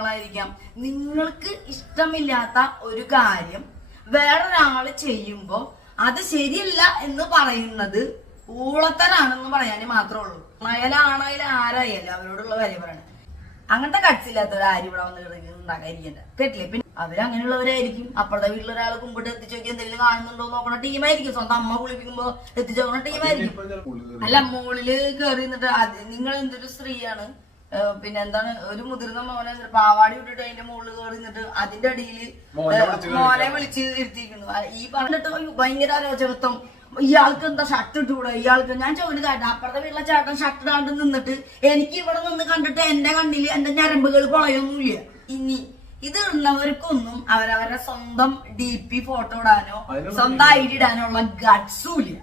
ായിരിക്കാം. നിങ്ങൾക്ക് ഇഷ്ടമില്ലാത്ത ഒരു കാര്യം വേറൊരാള് ചെയ്യുമ്പോ അത് ശരിയല്ല എന്ന് പറയുന്നത് ഊളത്തനാണെന്ന് പറയാനേ മാത്രമേ ഉള്ളൂ. അയാളാണായാലും ആരായാലും അവരോടുള്ള കാര്യം പറയണേ. അങ്ങനത്തെ കട്സില്ലാത്തവർ ആരും ഇവിടെ വന്ന് ഉണ്ടാക്കാതിരിക്കണ്ട, കേട്ടില്ലേ? പിന്നെ അവരങ്ങനെയുള്ളവരായിരിക്കും. അപ്പുറത്തെ വീട്ടിലൊരാൾ കുമ്പിട്ട് എത്തിച്ചു നോക്കി എന്തെങ്കിലും കാണുന്നുണ്ടോ നോക്കണ ടീമായിരിക്കും. സ്വന്തം അമ്മ കുളിപ്പിക്കുമ്പോ എത്തിച്ചു നോക്കണ ടീമായിരിക്കും. അല്ല, മോളില് കയറി നിന്നിട്ട് നിങ്ങൾ എന്തൊരു സ്ത്രീയാണ്, പിന്നെ എന്താണ് ഒരു മുതിർന്ന മോനെ പാവാടി വിട്ടിട്ട് അതിന്റെ മുകളിൽ കയറി നിന്നിട്ട് അതിന്റെ അടിയില് മോനെ വിളിച്ച് ഇരുത്തിയിരിക്കുന്നു. ഈ പറഞ്ഞിട്ട് ഭയങ്കര അരോചകത്വം. ഇയാൾക്ക് എന്താ ഷർട്ട് ഇട്ടുകൂടെ? ഇയാൾക്ക് ഞാൻ ചോദിച്ചു ചേട്ടാ, അപ്പുറത്തെ വീട്ടിലെ ചേട്ടൻ ഷർട്ട് ഇടാണ്ട് നിന്നിട്ട് എനിക്ക് ഇവിടെ നിന്ന് കണ്ടിട്ട് എന്റെ കണ്ണില് എന്റെ ഞരമ്പുകൾ കുളയൊന്നുമില്ല. ഇനി ഇത് ഉള്ളവർക്കൊന്നും അവരവരുടെ സ്വന്തം DP ഫോട്ടോ ഇടാനോ സ്വന്തം ID ഇടാനോ ഉള്ള ഗട്സും ഇല്ല.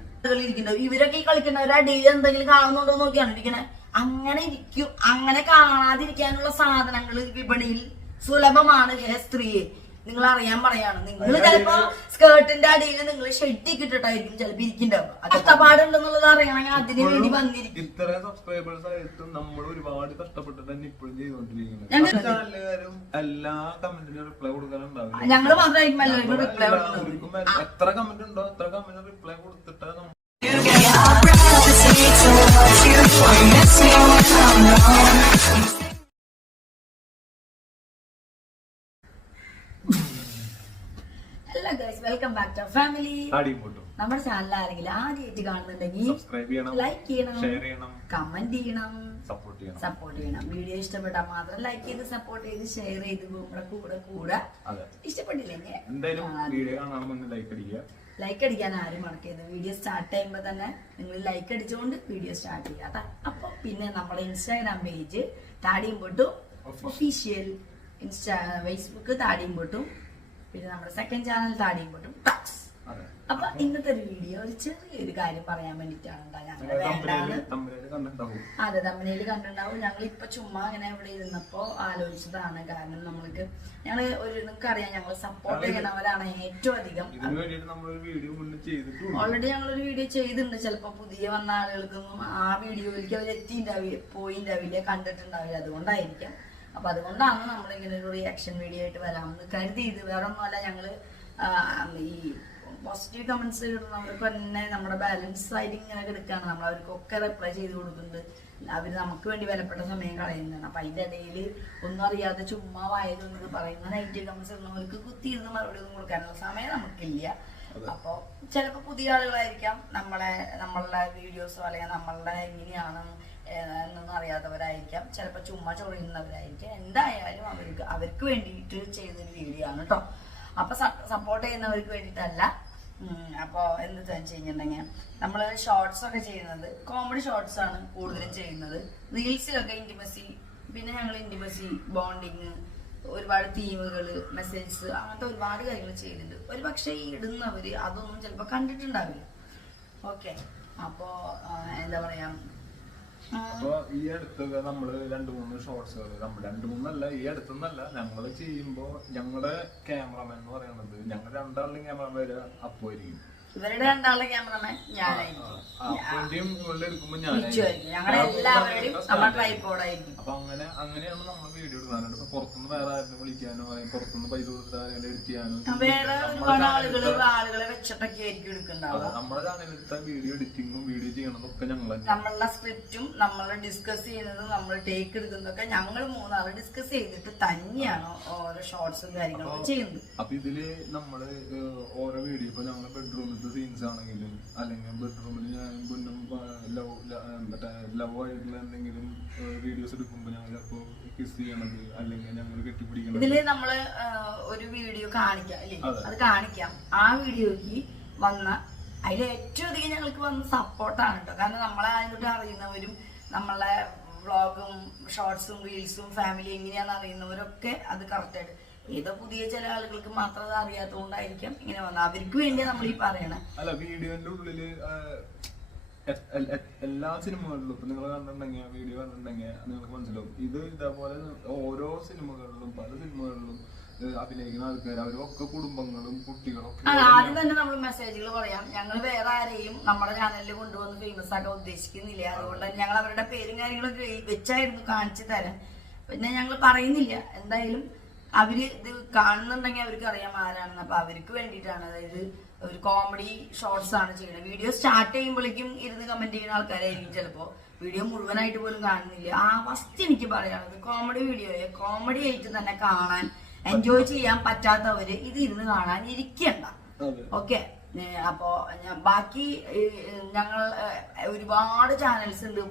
ഇരിക്കുന്നുണ്ടാവും. ഇവരൊക്കെ ഈ കളിക്കുന്നവരുടെ അടിയിൽ എന്തെങ്കിലും കാണുന്നുണ്ടോ നോക്കിയാണ് ഇരിക്കണേ. അങ്ങനെ ഇരിക്കും. അങ്ങനെ കാണാതിരിക്കാനുള്ള സാധനങ്ങൾ വിപണിയിൽ സുലഭമാണ്. സ്ത്രീയെ നിങ്ങൾ അറിയാൻ പറയാണ്. നിങ്ങൾ ചിലപ്പോ സ്കേർട്ടിന്റെ അടിയിൽ നിങ്ങൾ ഷെഡ് ഇട്ടിട്ടായിരിക്കും ചിലപ്പോ ഇരിക്കുന്നുണ്ടാവും. കഷ്ടപ്പാടുണ്ടെന്നുള്ളത് അറിയണമെങ്കിൽ അതിന് വേണ്ടി വന്നിരിക്കും. ഇത്ര സബ്സ്ക്രൈബേഴ്സ് ആയിട്ടും നമ്മൾ ഒരുപാട് കഷ്ടപ്പെട്ട് തന്നെ ഇപ്പോഴും ചെയ്തോണ്ടിരിക്കുന്നത്. എല്ലാ കമന്റിനും റിപ്ലൈ കൊടുക്കാനുണ്ടാവില്ല. ഞങ്ങൾ മാത്രമായിരിക്കും എല്ലാവർക്കും റിപ്ലൈ കൊടുക്കുന്നത്. എത്ര കമന്റ് ഉണ്ടോ അത്ര കമന്റ് റിപ്ലൈ കൊടുത്തിട്ട് hello guys, welcome back to family. നമ്മുടെ ചാനൽ ആരെങ്കിലും ആദ്യമായിട്ട് കാണുന്നുണ്ടെങ്കിൽ സബ്സ്ക്രൈബ് ചെയ്യണം, ലൈക്ക് ചെയ്യണം, ഷെയർ ചെയ്യണം, കമന്റ് ചെയ്യണം, സപ്പോർട്ട് ചെയ്യണം. വീഡിയോ ഇഷ്ടപ്പെട്ടാൽ മാത്രം ലൈക്ക് ചെയ്ത് സപ്പോർട്ട് ചെയ്ത് ഷെയർ ചെയ്ത് നമ്മുടെ കൂടെ ഇഷ്ടപ്പെട്ടില്ലെങ്കിൽ ലൈക്ക് അടിക്കാൻ ആരും മറക്കരുത്. വീഡിയോ സ്റ്റാർട്ട് ചെയ്യുമ്പോൾ തന്നെ നിങ്ങൾ ലൈക്ക് അടിച്ചുകൊണ്ട് വീഡിയോ സ്റ്റാർട്ട് ചെയ്യാം. അപ്പൊ പിന്നെ നമ്മുടെ ഇൻസ്റ്റാഗ്രാം പേജ് താടിയും പൊട്ടും ഒഫീഷ്യൽ, ഫേസ്ബുക്ക് താടിയും പൊട്ടും, പിന്നെ നമ്മുടെ സെക്കൻഡ് ചാനൽ താടിയും പൊട്ടും ടോക്സ്. അപ്പൊ ഇന്നത്തെ ഒരു വീഡിയോ ഒരു ചെറിയൊരു കാര്യം പറയാൻ വേണ്ടിട്ടാണ്. അതെ, തമ്മിൽ കണ്ടിട്ടുണ്ടാവും. ഞങ്ങൾ ഇപ്പൊ ചുമ്മാ ഇങ്ങനെ ഇവിടെ ഇരുന്നപ്പോ ആലോചിച്ചതാണ്. കാരണം ഞങ്ങള് നിങ്ങൾക്കറിയാം, ഞങ്ങൾ സപ്പോർട്ട് ചെയ്യണവരാണ് ഏറ്റവും അധികം. ഓൾറെഡി ഞങ്ങളൊരു വീഡിയോ ചെയ്തിട്ടുണ്ട്. ചിലപ്പോ പുതിയ വന്ന ആളുകൾക്കൊന്നും ആ വീഡിയോയിലേക്ക് അവർ പോയിണ്ടാവില്ല, കണ്ടിട്ടുണ്ടാവില്ല. അതുകൊണ്ടായിരിക്കാം. അപ്പൊ അതുകൊണ്ടാണ് നമ്മളിങ്ങനെ ഒരു റിയാക്ഷൻ വീഡിയോ ആയിട്ട് വരാമെന്ന് കരുതിയത്. വേറെ ഒന്നുമല്ല, ഞങ്ങള് ഈ പോസിറ്റീവ് കമന്റ്സ് കിട്ടുന്നവർക്ക് തന്നെ നമ്മുടെ ബാലൻസ് ആയിട്ട് ഇങ്ങനെ കിടക്കുകയാണ്. നമ്മൾ അവർക്കൊക്കെ റിപ്ലൈ ചെയ്ത് കൊടുക്കുന്നുണ്ട്. അവർ നമുക്ക് വേണ്ടി വിലപ്പെട്ട സമയം കളയുന്നതാണ്. അപ്പൊ അതിന്റെ ഇടയിൽ ഒന്നും അറിയാതെ ചുമ്മാ വായതൊന്നും പറയുന്ന നെഗറ്റീവ് കമന്റ്സ് ഇടുന്നവർക്ക് കുത്തിയിരുന്ന് മറുപടി ഒന്നും കൊടുക്കാനുള്ള സമയം നമുക്കില്ല. അപ്പൊ ചിലപ്പോ പുതിയ ആളുകളായിരിക്കാം, നമ്മളുടെ വീഡിയോസോ അല്ലെങ്കിൽ നമ്മളുടെ എങ്ങനെയാണ് എന്നൊന്നും അറിയാത്തവരായിരിക്കാം, ചിലപ്പോ ചുമ്മാ ചൊറിയുന്നവരായിരിക്കാം. എന്തായാലും അവർക്ക് വേണ്ടിയിട്ട് ചെയ്തൊരു വീഡിയോ ആണ് കേട്ടോ. അപ്പൊ സപ്പോർട്ട് ചെയ്യുന്നവർക്ക് വേണ്ടിയിട്ടല്ല. അപ്പൊ എന്താ വെച്ച് കഴിഞ്ഞിട്ടുണ്ടെങ്കിൽ നമ്മള് ഷോർട്സ് ഒക്കെ ചെയ്യുന്നത് കോമഡി ഷോർട്സ് ആണ് കൂടുതലും ചെയ്യുന്നത്. റീൽസിലൊക്കെ ഇന്റിമസി, പിന്നെ ഞങ്ങൾ ഇന്റിമസി, ബോണ്ടിങ്, ഒരുപാട് തീമുകള്, മെസ്സേജസ്, അങ്ങനത്തെ ഒരുപാട് കാര്യങ്ങൾ ചെയ്യുന്നുണ്ട്. ഒരു പക്ഷെ ഈ ഇടുന്നവര് അതൊന്നും ചിലപ്പോ കണ്ടിട്ടുണ്ടാവില്ല. ഓക്കെ, അപ്പോ എന്താ പറയാ, അപ്പൊ ഈ അടുത്തൊക്കെ നമ്മള് 2-3 ഷോർട്സുകൾ, നമ്മൾ 2-3 ഈ അടുത്തൊന്നല്ല, ഞങ്ങള് ചെയ്യുമ്പോ ഞങ്ങളുടെ ക്യാമറമാൻ എന്ന് പറയുന്നത് ഞങ്ങൾ രണ്ടാളുടെയും ക്യാമറമാൻ അപ്പോയിരിക്കും. ഇവരുടെ രണ്ടാളുടെ ക്യാമറമാൻ ഞാനായിരിക്കും. അപ്പൊ അങ്ങനെയാണ് നമ്മൾ വീഡിയോ എടുക്കാറുണ്ട്. പുറത്തുനിന്ന് വേറെ ആരും വിളിക്കാനോ പുറത്തുനിന്ന് പൈസ കൊടുത്താൽ എഡിറ്റ് ചെയ്യാനോ ആളുകളെ വെച്ചിട്ടൊക്കെ ആയിരിക്കും എടുക്കുന്നുണ്ടാവുക. നമ്മുടെ ചാനലിലത്തെ വീഡിയോ എഡിറ്റിങ്ങും വീഡിയോ ചെയ്യണതൊക്കെ നമ്മളുടെ സ്ക്രിപ്റ്റും നമ്മൾ ഡിസ്കസ് ചെയ്യുന്നതും നമ്മൾ ടേക്ക് എടുക്കുന്നതൊക്കെ ഞങ്ങൾ 3 ആള് ഡിസ്കസ് ചെയ്തിട്ട് തന്നെയാണ് ഓരോ ഷോർട്സും കാര്യങ്ങളൊക്കെ ചെയ്യുന്നത്. അപ്പൊ ഇതില് നമ്മള് ഓരോ വീഡിയോ ഇപ്പൊ ഞങ്ങള് ബെഡ്റൂമിലത്തെ സീൻസ് ആണെങ്കിലും അല്ലെങ്കിൽ ബെഡ്റൂമിൽ ഞാൻ ലവ് ആയിട്ടുള്ള എന്തെങ്കിലും വീഡിയോസ് എടുക്കുമ്പോ ഞങ്ങൾ ചിലപ്പോ കിസ് ചെയ്യണത് അല്ലെങ്കിൽ ഞങ്ങൾ കെട്ടിപ്പിടിക്കണം. ഇതില് നമ്മള് ഒരു വീഡിയോ കാണിക്കാം അല്ലേ, അത് കാണിക്കാം. ആ വീഡിയോക്ക് വന്ന അതിൽ ഏറ്റവും അധികം ഞങ്ങൾക്ക് വന്ന സപ്പോർട്ടാണ് കേട്ടോ. കാരണം നമ്മളെ അതിലോട്ട് അറിയുന്നവരും നമ്മളെ വ്ളോഗും ഷോർട്സും റീൽസും ഫാമിലി എങ്ങനെയാണെന്ന് അറിയുന്നവരൊക്കെ അത് കറക്റ്റായിട്ട്, ഏതോ പുതിയ ചില ആളുകൾക്ക് മാത്രം അത് അറിയാത്തതുകൊണ്ടായിരിക്കാം ഇങ്ങനെ വന്നത്. അവർക്ക് വേണ്ടിയാണ് നമ്മൾ ഈ പറയണേ. അല്ല, വീഡിയോന്റെ ഉള്ളില് എല്ലാ സിനിമകളിലും ഇപ്പൊ നിങ്ങൾ കണ്ടിട്ടുണ്ടെങ്കിൽ വീഡിയോ കണ്ടിട്ടുണ്ടെങ്കിൽ നിങ്ങൾക്ക് മനസ്സിലാവും. ഇത് ഇതേപോലെ ഓരോ സിനിമകളിലും പല സിനിമകളിലും അഭിനയിക്കുന്ന ആൾക്കാർ അവരൊക്കെ കുടുംബങ്ങളും കുട്ടികളും. ആദ്യം തന്നെ നമ്മൾ മെസ്സേജുകൾ പറയാം. ഞങ്ങൾ വേറെ ആരെയും നമ്മുടെ ചാനലിൽ കൊണ്ടുവന്ന് ഫേമസ് ആക്കാൻ ഉദ്ദേശിക്കുന്നില്ല. അതുകൊണ്ട് തന്നെ ഞങ്ങൾ അവരുടെ പേരും കാര്യങ്ങളൊക്കെ വെച്ചായിരുന്നു കാണിച്ചു തരാൻ. പിന്നെ ഞങ്ങൾ പറയുന്നില്ല. എന്തായാലും അവര് ഇത് കാണുന്നുണ്ടെങ്കിൽ അവർക്ക് അറിയാം ആരാണെന്ന്. അപ്പൊ അവർക്ക് വേണ്ടിയിട്ടാണ്. അതായത് ഒരു കോമഡി ഷോർട്സ് ആണ് ചെയ്യുന്നത്. വീഡിയോ സ്റ്റാർട്ട് ചെയ്യുമ്പോഴേക്കും ഇരുന്ന് കമന്റ് ചെയ്യുന്ന ആൾക്കാരായിരിക്കും ചിലപ്പോ. വീഡിയോ മുഴുവനായിട്ട് പോലും കാണുന്നില്ല. ഫസ്റ്റ് എനിക്ക് പറയാനുള്ളത്, കോമഡി വീഡിയോയെ കോമഡി ആയിട്ട് തന്നെ കാണാൻ എൻജോയ് ചെയ്യാൻ പറ്റാത്തവര് ഇത് ഇരുന്ന് കാണാൻ ഇരിക്കണ്ട. ഓക്കെ. അപ്പോ ബാക്കി ഞങ്ങൾ ഒരുപാട് ചാനൽസ് ഉണ്ട്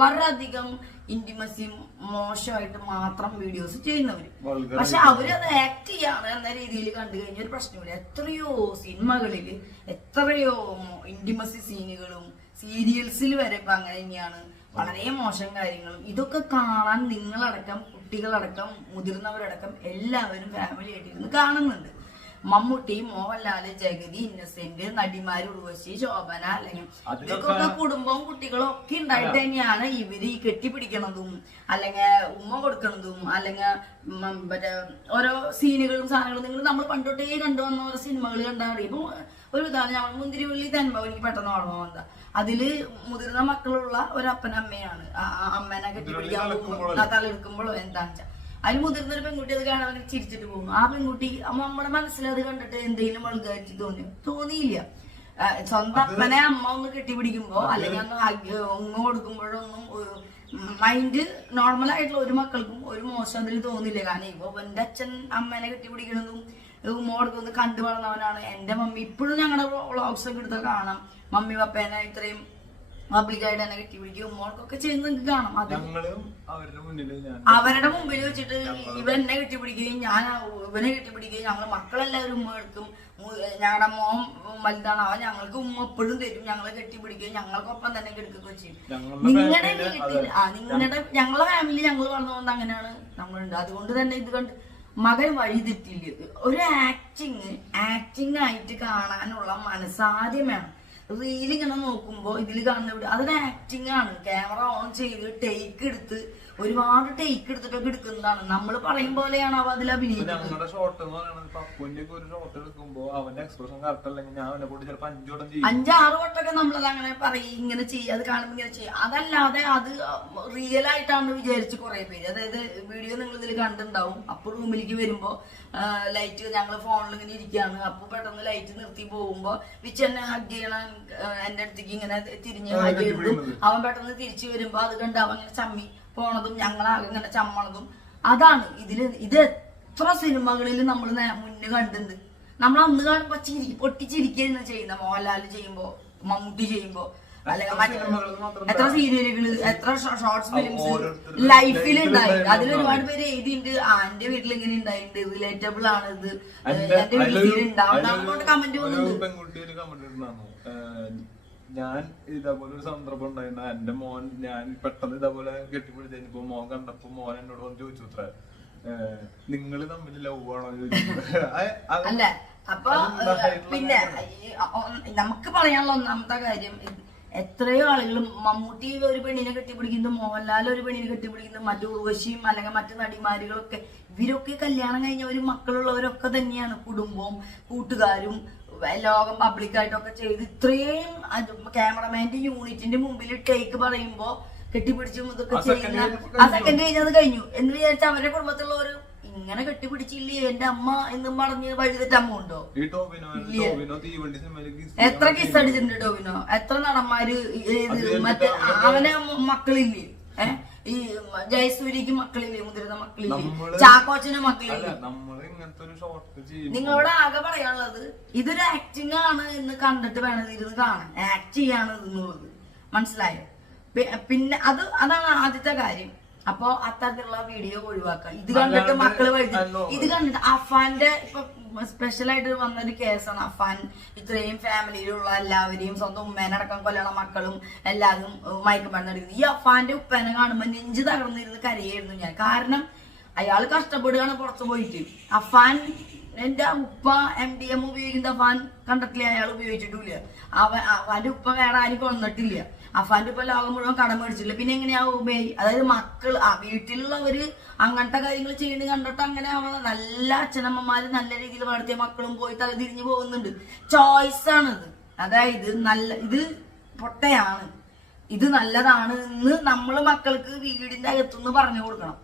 വളരെയധികം ഇന്റിമസി മോശമായിട്ട് മാത്രം വീഡിയോസ് ചെയ്യുന്നവര്. പക്ഷെ അവരത് ആക്ട് ചെയ്യാണ് എന്ന രീതിയിൽ കണ്ടു കഴിഞ്ഞ ഒരു പ്രശ്നമില്ല. എത്രയോ സിനിമകളിൽ എത്രയോ ഇന്റിമസി സീനുകളും സീരിയൽസിൽ വരെ ഇപ്പൊ അങ്ങനെ തന്നെയാണ്. വളരെ മോശം കാര്യങ്ങളും ഇതൊക്കെ കാണാൻ നിങ്ങളടക്കം കുട്ടികളടക്കം മുതിർന്നവരടക്കം എല്ലാവരും ഫാമിലി ആയിട്ടിരുന്ന് കാണുന്നുണ്ട്. മമ്മൂട്ടി, മോഹൻലാല്, ജഗതി, ഇന്നസെന്റ്, നടിമാര്, ഉർവശി, ശോഭന, അല്ലെങ്കിൽ ഇവർക്കൊക്കെ കുടുംബവും കുട്ടികളും ഒക്കെ ഉണ്ടായിട്ട് തന്നെയാണ് ഇവര് ഈ കെട്ടിപ്പിടിക്കണതും അല്ലെങ്കിൽ ഉമ്മ കൊടുക്കണതും അല്ലെങ്കിൽ മറ്റേ ഓരോ സീനുകളും സാധനങ്ങളും നമ്മൾ പണ്ടോട്ടേ കണ്ടുവന്ന ഓരോ സിനിമകൾ കണ്ടാൽ അറിയും. ഇപ്പൊ ഒരു ഉദാഹരണം, നമ്മൾ മുന്തിരിവള്ളി തന്മ എനിക്ക് പെട്ടെന്ന് ഓർമ്മ വന്ന അതില് മുതിർന്ന മക്കളുള്ള ഒരു അപ്പനമ്മയാണ്. അമ്മേനെ കെട്ടിപ്പിടിക്കാൻ തലെടുക്കുമ്പോഴോ എന്താണെന്ന് വെച്ചാൽ അതിൽ മുതിർന്നൊരു പെൺകുട്ടി അത് കാണാൻ ചിരിച്ചിട്ട് പോകും. ആ പെൺകുട്ടി നമ്മുടെ മനസ്സിൽ അത് കണ്ടിട്ട് എന്തെങ്കിലും വൾഗാരിറ്റി തോന്നിയില്ല. സ്വന്തം അപ്പനെ അമ്മ ഒന്ന് കെട്ടിപ്പിടിക്കുമ്പോ അല്ലെങ്കിൽ ഒന്ന് ഉമ്മ കൊടുക്കുമ്പോഴൊന്നും മൈൻഡ് നോർമൽ ആയിട്ടുള്ള ഒരു മക്കൾക്കും ഒരു മോശം അതിൽ തോന്നില്ല. കാരണം ഇപ്പൊ എന്റെ അച്ഛൻ അമ്മേനെ കെട്ടിപ്പിടിക്കണതും ഉമ്മ കൊടുക്കുന്നത് കണ്ടു വളർന്നവനാണ്. എന്റെ മമ്മി ഇപ്പോഴും ഞങ്ങളുടെ വ്ളോഗ്സ് ഒക്കെ എടുത്താൽ കാണാം. മമ്മി പപ്പേനെ ഇത്രയും പബ്ലിക്കായിട്ട് തന്നെ കെട്ടിപ്പിടിക്കും ഉമ്മോൾക്കൊക്കെ ചെയ്യുന്നത് നിങ്ങൾക്ക് കാണാം. അത് അവരുടെ മുമ്പിൽ വെച്ചിട്ട് ഇവനെ കെട്ടിപ്പിടിക്കുകയും ഞാൻ ഇവനെ കെട്ടിപ്പിടിക്കുകയും ഞങ്ങൾ മക്കളെല്ലാവരും ഉമ്മ എടുക്കും. ഞങ്ങളുടെ മോൻ വലുതാണ്, അവൻ ഞങ്ങൾക്ക് ഉമ്മ എപ്പോഴും തരും. ഞങ്ങളെ കെട്ടിപ്പിടിക്കുകയും ഞങ്ങൾക്കൊപ്പം തന്നെ കെടുക്കുകയൊക്കെ ചെയ്യും. നിങ്ങളുടെ വീട്ടിൽ ഞങ്ങളെ ഫാമിലി ഞങ്ങൾ വളർന്നു പോകുന്നത് അങ്ങനെയാണ് നമ്മളുണ്ട്. അതുകൊണ്ട് തന്നെ ഇത് കണ്ട് മകൻ വഴി തെറ്റില്ല. ഒരു ആക്ടിങ് ആയിട്ട് കാണാനുള്ള മനസ്സാദ്യം വേണം. റീൽ ഇങ്ങനെ നോക്കുമ്പോ ഇതിൽ കാണുന്ന അതൊരു ആക്ടിങ് ആണ്. ക്യാമറ ഓൺ ചെയ്ത് ടേക്ക് എടുത്ത് ഒരുപാട് ടേക്ക് എടുത്തിട്ടൊക്കെ എടുക്കുന്നതാണ്. നമ്മൾ പറയും പോലെയാണ് അവ അതിൽ അഭിനയിക്കുന്നത്. അഞ്ചാറ് വട്ടമൊക്കെ നമ്മളത് അങ്ങനെ പറയും, ഇങ്ങനെ ചെയ്യും, അത് കാണുമ്പോ ഇങ്ങനെ ചെയ്യും. അതല്ലാതെ അത് റിയൽ ആയിട്ടാണ് വിചാരിച്ച് കുറെ പേര്. അതായത് വീഡിയോ നിങ്ങൾ ഇതിൽ കണ്ടിട്ടുണ്ടാവും. അപ്പൊ റൂമിലേക്ക് വരുമ്പോ ലൈറ്റ് ഞങ്ങൾ ഫോണിൽ ഇങ്ങനെ ഇരിക്കുകയാണ്. അപ്പൊ പെട്ടെന്ന് ലൈറ്റ് നിർത്തി പോകുമ്പോ വിച്ചെന്നെ ഹഗ് ചെയ്യണം എന്റെ അടുത്തേക്ക് ഇങ്ങനെ തിരിഞ്ഞ് ഹഗ് ചെയ്തതും അവൻ പെട്ടെന്ന് തിരിച്ചു വരുമ്പോ അത് കണ്ട് അവൻ ഇങ്ങനെ ചമ്മി പോണതും ഞങ്ങളാകെ ഇങ്ങനെ ചമ്മണതും അതാണ് ഇത് എത്ര സിനിമകളിൽ നമ്മൾ മുന്നേ കണ്ടിട്ടുണ്ട്. നമ്മൾ അന്ന് കാണുമ്പോ പൊട്ടിച്ചിരിക്കുകയാണ് ചെയ്യുന്ന. മോഹൻലാൽ ചെയ്യുമ്പോ, മമ്മൂട്ടി ചെയ്യുമ്പോ, അല്ലെങ്കിൽ എത്ര സീരിയലുകള്, എത്ര ഷോർട്സ് ഫിലിംസ് ലൈഫിൽ ഉണ്ടായിട്ടുണ്ട്. അതിലൊരുപാട് പേര് എഴുതിയിട്ടുണ്ട്. എന്റെ വീട്ടിൽ ഇങ്ങനെ ഉണ്ടായിട്ടുണ്ട്, റിലേറ്റബിൾ ആണ് ഇത്, എന്റെ വീട്ടിൽ ഉണ്ടാവും കമന്റ് വന്നിട്ടുണ്ട്. ഞാൻ ഇതേപോലെ ഒരു സന്ദർഭം ഉണ്ടായിരുന്നു. എന്റെ മോൻ ഞാൻ പെട്ടെന്ന് ഇതേപോലെ കെട്ടിപ്പിടിച്ചപ്പോ മോൻ കണ്ടപ്പോ മോൻ എന്നോട് വന്ന് ചോദിച്ചു, അത്ര നിങ്ങള് തമ്മിൽ ലവ് ആണോ ചോദിച്ചത്. അല്ല അപ്പൊ പിന്നെ നമുക്ക് പറയാനുള്ള ഒന്നാമത്തെ കാര്യം, എത്രയോ ആളുകൾ മമ്മൂട്ടി ഒരു പെണ്ണിനെ കെട്ടിപ്പിടിക്കുന്നു, മോഹൻലാൽ ഒരു പെണ്ണിനെ കെട്ടിപ്പിടിക്കുന്നു, മറ്റു ഉർവശിയും അല്ലെങ്കിൽ മറ്റു നടിമാരുകളൊക്കെ ഇവരൊക്കെ കല്യാണം കഴിഞ്ഞവരും മക്കളുള്ളവരൊക്കെ തന്നെയാണ്. കുടുംബവും കൂട്ടുകാരും ലോകം പബ്ലിക്കായിട്ടൊക്കെ ചെയ്ത് ഇത്രയും ക്യാമറമാന്റെ യൂണിറ്റിന്റെ മുമ്പിൽ ടേക്ക് പറയുമ്പോ കെട്ടിപ്പിടിച്ചും ഇതൊക്കെ ചെയ്യുന്ന ആ സെക്കൻഡ് കഴിഞ്ഞത് കഴിഞ്ഞു എന്ന് വിചാരിച്ച അവരുടെ കുടുംബത്തിലുള്ളവർ ഇങ്ങനെ കെട്ടിപ്പിടിച്ചില്ലേ എന്റെ അമ്മ എന്നും പറഞ്ഞ് വഴുതിട്ട് അമ്മ ഉണ്ടോ? എത്ര കിസ് അടിച്ചിട്ടുണ്ട് ടോവിനോ? എത്ര നടന്മാര് മറ്റേ അവനെ മക്കളില്ലേ? ഈ ജയസൂര്യക്ക് മക്കളില്ലേ? മുതിർന്ന മക്കളില്ലേ? ചാക്കോച്ചന് മക്കളില്ലേ? നിങ്ങളോട് ആകെ പറയാനുള്ളത് ഇതൊരു ആക്ടിങ് ആണ് എന്ന് കണ്ടിട്ട് വേണം ഇരുന്ന് കാണാൻ. ആക്ട് ചെയ്യാണ് എന്നുള്ളത് മനസ്സിലായോ? പിന്നെ അതാണ് ആദ്യത്തെ കാര്യം. അപ്പൊ അത്തരത്തിലുള്ള വീഡിയോ ഒഴിവാക്കുക. ഇത് കണ്ടിട്ട് മക്കള് വഴുതി, ഇത് കണ്ടിട്ട് അഫാന്റെ ഇപ്പൊ സ്പെഷ്യൽ ആയിട്ട് വന്നൊരു കേസാണ്. അഫാൻ ഇത്രയും ഫാമിലിയിലുള്ള എല്ലാവരെയും സ്വന്തം ഉമ്മേനടക്കം കൊല്ലണ മക്കളും എല്ലാവരും മയക്കുമരുന്ന് അടിക്കുന്നത്. ഈ അഫാന്റെ ഉപ്പേനെ കാണുമ്പോ നെഞ്ച് തകർന്നിരുന്ന് കരയായിരുന്നു ഞാൻ. കാരണം അയാൾ കഷ്ടപ്പെടുകയാണ് പുറത്തു പോയിട്ട്. അഫാൻ എന്റെ ഉപ്പ MDM ഉപയോഗിക്കുന്ന അഫാൻ കണ്ടിട്ടില്ല, അയാൾ ഉപയോഗിച്ചിട്ടില്ല. അവന്റെ ഉപ്പ വേറെ ആരും കൊന്നിട്ടില്ല. അഫാന്റെ ഉപ്പ ലോകം മുഴുവൻ കടം മേടിച്ചിട്ടില്ല. പിന്നെ എങ്ങനെയാ ഉപയോഗി? അതായത് മക്കൾ വീട്ടിലുള്ളവര് അങ്ങനത്തെ കാര്യങ്ങൾ ചെയ്യുന്നത് കണ്ടിട്ട് അങ്ങനെ നല്ല അച്ഛനമ്മമാര് നല്ല രീതിയിൽ വളർത്തിയ മക്കളും പോയി തലതിരിഞ്ഞു പോകുന്നുണ്ട്. ചോയ്സ് ആണിത്. അതായത് ഇത് പൊട്ടയാണ്, ഇത് നല്ലതാണ് എന്ന് നമ്മള് മക്കൾക്ക് വീടിന്റെ അകത്തുനിന്ന് പറഞ്ഞു കൊടുക്കണം.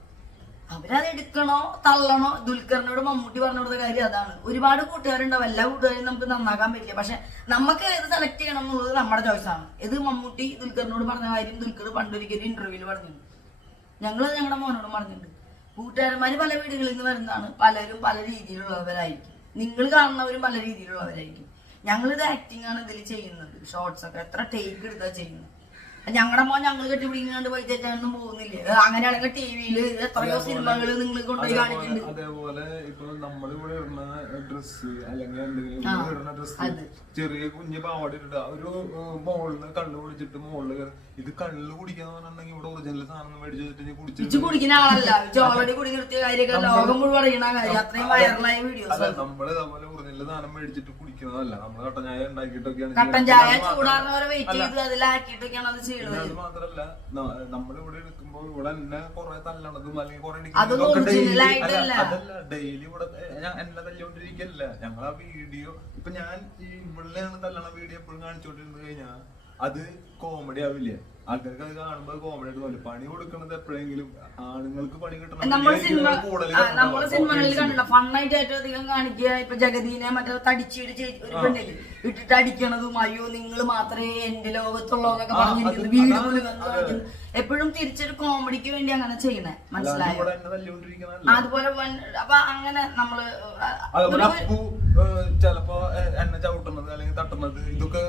അവരത് എടുക്കണോ തള്ളണോ? ദുൽഖറിനോട് മമ്മൂട്ടി പറഞ്ഞു കൊടുത്ത കാര്യം അതാണ്. ഒരുപാട് കൂട്ടുകാരുണ്ടാവും, എല്ലാ കൂട്ടുകാരും നമുക്ക് നന്നാക്കാൻ പറ്റില്ല. പക്ഷെ നമുക്ക് ഏത് സെലക്ട് ചെയ്യണം എന്നുള്ളത് നമ്മുടെ ചോയ്സാണ്. ഇത് മമ്മൂട്ടി ദുൽഖറിനോട് പറഞ്ഞ കാര്യം ദുൽഖർ പണ്ടൊരിക്കലും ഇന്റർവ്യൂവിൽ പറഞ്ഞിട്ടുണ്ട്. ഞങ്ങളുടെ മോനോട് പറഞ്ഞിട്ടുണ്ട്. കൂട്ടുകാരന്മാര് പല വീടുകളിൽ നിന്ന് വരുന്നതാണ്. പലരും പല രീതിയിലുള്ളവരായിരിക്കും. നിങ്ങൾ കാണുന്നവരും പല രീതിയിലുള്ളവരായിരിക്കും. ഞങ്ങളിത് ആക്ടിങ് ആണ് ഇതിൽ ചെയ്യുന്നത്. ഷോർട്സ് ഒക്കെ എത്ര ടേക്ക് എടുത്താ ചെയ്യുന്നത്. ഞങ്ങളുടെ മോൻ ഞങ്ങൾ കെട്ടിപ്പിടിക്കാണ്ട് വൈദ്യൊന്നും പോകുന്നില്ലേ? അങ്ങനെയാണെങ്കിൽ ടിവിയിൽ എത്രയോ സിനിമകൾ നിങ്ങൾ കൊണ്ടുപോയി കാണിക്കുന്നുണ്ട്. അതേപോലെ ഇപ്പൊ നമ്മളിവിടെ ഇടുന്ന ഡ്രസ്സ് അല്ലെങ്കിൽ എന്തെങ്കിലും ഇടുന്ന ഡ്രസ്സ് ചെറിയ കുഞ്ഞ് പാവാടി ഇട്ടിട്ട് ഒരു മോളില് കള്ളു കുടിച്ചിട്ട് മോളില് ഇത് കള്ളു കുടിക്കാന്ന് പറഞ്ഞിട്ടുണ്ടെങ്കിൽ ഇവിടെ ഒറിജിനൽ സാധനം മേടിച്ചിട്ട് കുടിക്കുന്ന ആളല്ല. ഓൾറെഡി കുടി നിർത്തിയ കാര്യമൊക്കെ ലോകം മുഴുവൻ അറിയണ കാര്യം. അത്രയും വൈറലായ വീഡിയോസ്. നമ്മള് ഇതേപോലെ ഒറിജിനൽ സാധനം മേടിച്ചിട്ട് കുടിക്കുന്നതല്ല. നമ്മള് കട്ടൻ ചായ ഉണ്ടാക്കിയിട്ടൊക്കെയാണ്. കട്ടൻ ചായ ചൂടാറുന്നവരെ വെയിറ്റ് ചെയ്ത് അതിലാക്കിയിട്ടൊക്കെയാണ് അത് ചെയ്യുന്നത്. അത് മാത്രല്ല നമ്മളിവിടെ എടുക്കുമ്പോ ഇവിടെ എന്നെ കൊറേ തല്ലണതും അല്ലെങ്കിൽ കൊറേ അതല്ല ഡെയിലി ഇവിടെ എന്നെ തല്ലിക്കൊണ്ടിരിക്കല്ല. ഞങ്ങൾ ആ വീഡിയോ ഇപ്പൊ ഞാൻ ഈ ഇവിടെയാണ് തല്ലണ വീഡിയോ എപ്പോഴും കാണിച്ചോണ്ടിരുന്നു കഴിഞ്ഞാൽ അത് കോമഡി ആവില്ലേ? ആൾക്കാർക്ക് അത് കാണുമ്പോ കോമഡി ആയിട്ട് തോന്നില്ല. പണി കൊടുക്കുന്നത് എപ്പോഴെങ്കിലും ആണുങ്ങൾക്ക് പണി കിട്ടണം. നമ്മള് സിനിമകളിൽ കണ്ടില്ല ഫണ്ണായിട്ട് ഏറ്റവും അധികം കാണിക്കുക. ഇപ്പൊ ജഗദീനെ മറ്റേ തടിച്ചിട്ട് ഒരു പെണ്ണില് ഇട്ടിട്ട് അടിക്കണതും അയ്യോ നിങ്ങൾ മാത്രമേ എന്റെ ലോകത്തുള്ളതൊക്കെ പറഞ്ഞിരിക്കുന്നു. വീട് മുഴുവൻ എപ്പോഴും തിരിച്ചൊരു കോമഡിക്ക് വേണ്ടി അങ്ങനെ ചെയ്യുന്നേ. മനസ്സിലായോ? അതുപോലെ അപ്പൊ അങ്ങനെ നമ്മള് ചിലപ്പോ എന്നെ ചവിട്ടുന്നത് അല്ലെങ്കിൽ തട്ടുന്നത് ഇതൊക്കെ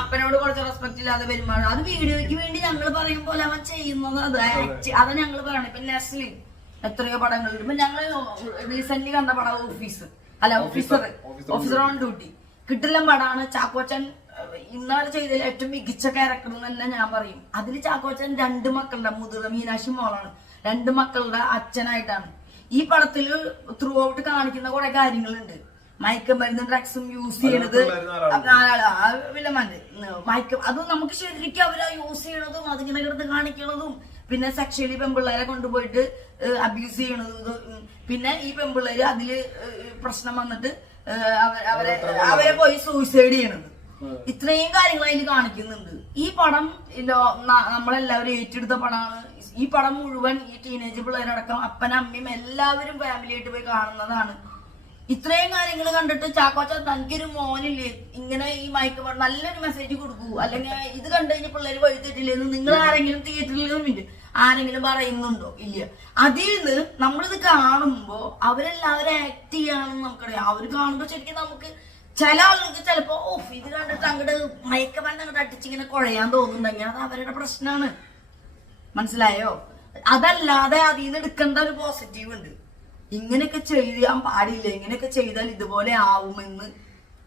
അപ്പനോട് കുറച്ച് റെസ്പെക്ട് ഇല്ലാതെ പെരുമാറും. അത് വീഡിയോയ്ക്ക് വേണ്ടി ഞങ്ങൾ പറയും പോലെ അവൻ ചെയ്യുന്നത്. അത് ഞങ്ങൾ പറയണം. ഇപ്പൊ നെസ്ലിൻ എത്രയോ പടങ്ങളുണ്ട്. ഇപ്പൊ ഞങ്ങള് റീസെന്റ് കണ്ട പടം ഓഫീസർ ഓൺ ഡ്യൂട്ടി കിട്ടില്ല പടമാണ്. ചാക്കോച്ചൻ ഇന്നാള് ചെയ്തതിൽ ഏറ്റവും മികച്ച ക്യാരക്ടർ എന്ന് തന്നെ ഞാൻ പറയും. അതിൽ ചാക്കോച്ചൻ 2 മക്കളുടെ മുതിർന്ന മീനാക്ഷി മോളാണ്. 2 മക്കളുടെ അച്ഛനായിട്ടാണ്. ഈ പടത്തില് ത്രൂ ഔട്ട് കാണിക്കുന്ന കുറെ കാര്യങ്ങളുണ്ട്. മയക്കുമരുന്നും ഡ്രഗ്സും യൂസ് ചെയ്യണത് അത് നമുക്ക് ശരിക്കും അവരാ യൂസ് ചെയ്യണതും അതിങ്ങനെ കിടന്ന് കാണിക്കണതും പിന്നെ സെക്ഷലി പെൺപിള്ളേരെ കൊണ്ടുപോയിട്ട് അബ്യൂസ് ചെയ്യണതും പിന്നെ ഈ പെൺപിള്ളേര് അതില് പ്രശ്നം വന്നിട്ട് അവരെ പോയി സൂയിസൈഡ് ചെയ്യണത്. ഇത്രയും കാര്യങ്ങൾ അതിൽ കാണിക്കുന്നുണ്ട്. ഈ പടം നമ്മളെല്ലാവരും ഏറ്റെടുത്ത പടമാണ്. ഈ പടം മുഴുവൻ ഈ ടീനേജ് പിള്ളേരടക്കം അപ്പനും അമ്മയും എല്ലാവരും ഫാമിലി ആയിട്ട് പോയി കാണുന്നതാണ്. ഇത്രയും കാര്യങ്ങൾ കണ്ടിട്ട് ചാക്കോച്ച തനിക്കൊരു മോനില്ലേ ഇങ്ങനെ ഈ മയക്ക് നല്ലൊരു മെസ്സേജ് കൊടുക്കൂ, അല്ലെങ്കിൽ ഇത് കണ്ടു കഴിഞ്ഞ പിള്ളേര് വഴിതെറ്റില്ലെന്ന് നിങ്ങൾ ആരെങ്കിലും തിയേറ്ററിൽ ആരെങ്കിലും പറയുന്നുണ്ടോ? ഇല്ല. അതിൽ നിന്ന് നമ്മളിത് കാണുമ്പോ അവരെല്ലാവരും ആക്ട് ചെയ്യാണെന്ന് നമുക്കറിയാം. അവർ കാണുമ്പോ ശരിക്കും നമുക്ക് ചില ആളുകൾക്ക് ചിലപ്പോ ഇത് കണ്ടിട്ട് അങ്ങോട്ട് മയക്കമരുന്ന് അങ്ങോട്ട് അടിച്ചിങ്ങനെ കുഴയാൻ തോന്നുന്നുണ്ടെങ്കിൽ അത് അവരുടെ പ്രശ്നമാണ്. മനസ്സിലായോ? അതല്ലാതെ അതിൽ നിന്ന് എടുക്കേണ്ട ഒരു പോസിറ്റീവ് ഉണ്ട്. ഇങ്ങനെയൊക്കെ ചെയ്യാൻ പാടില്ല, ഇങ്ങനെയൊക്കെ ചെയ്താൽ ഇതുപോലെ ആവുമെന്ന്.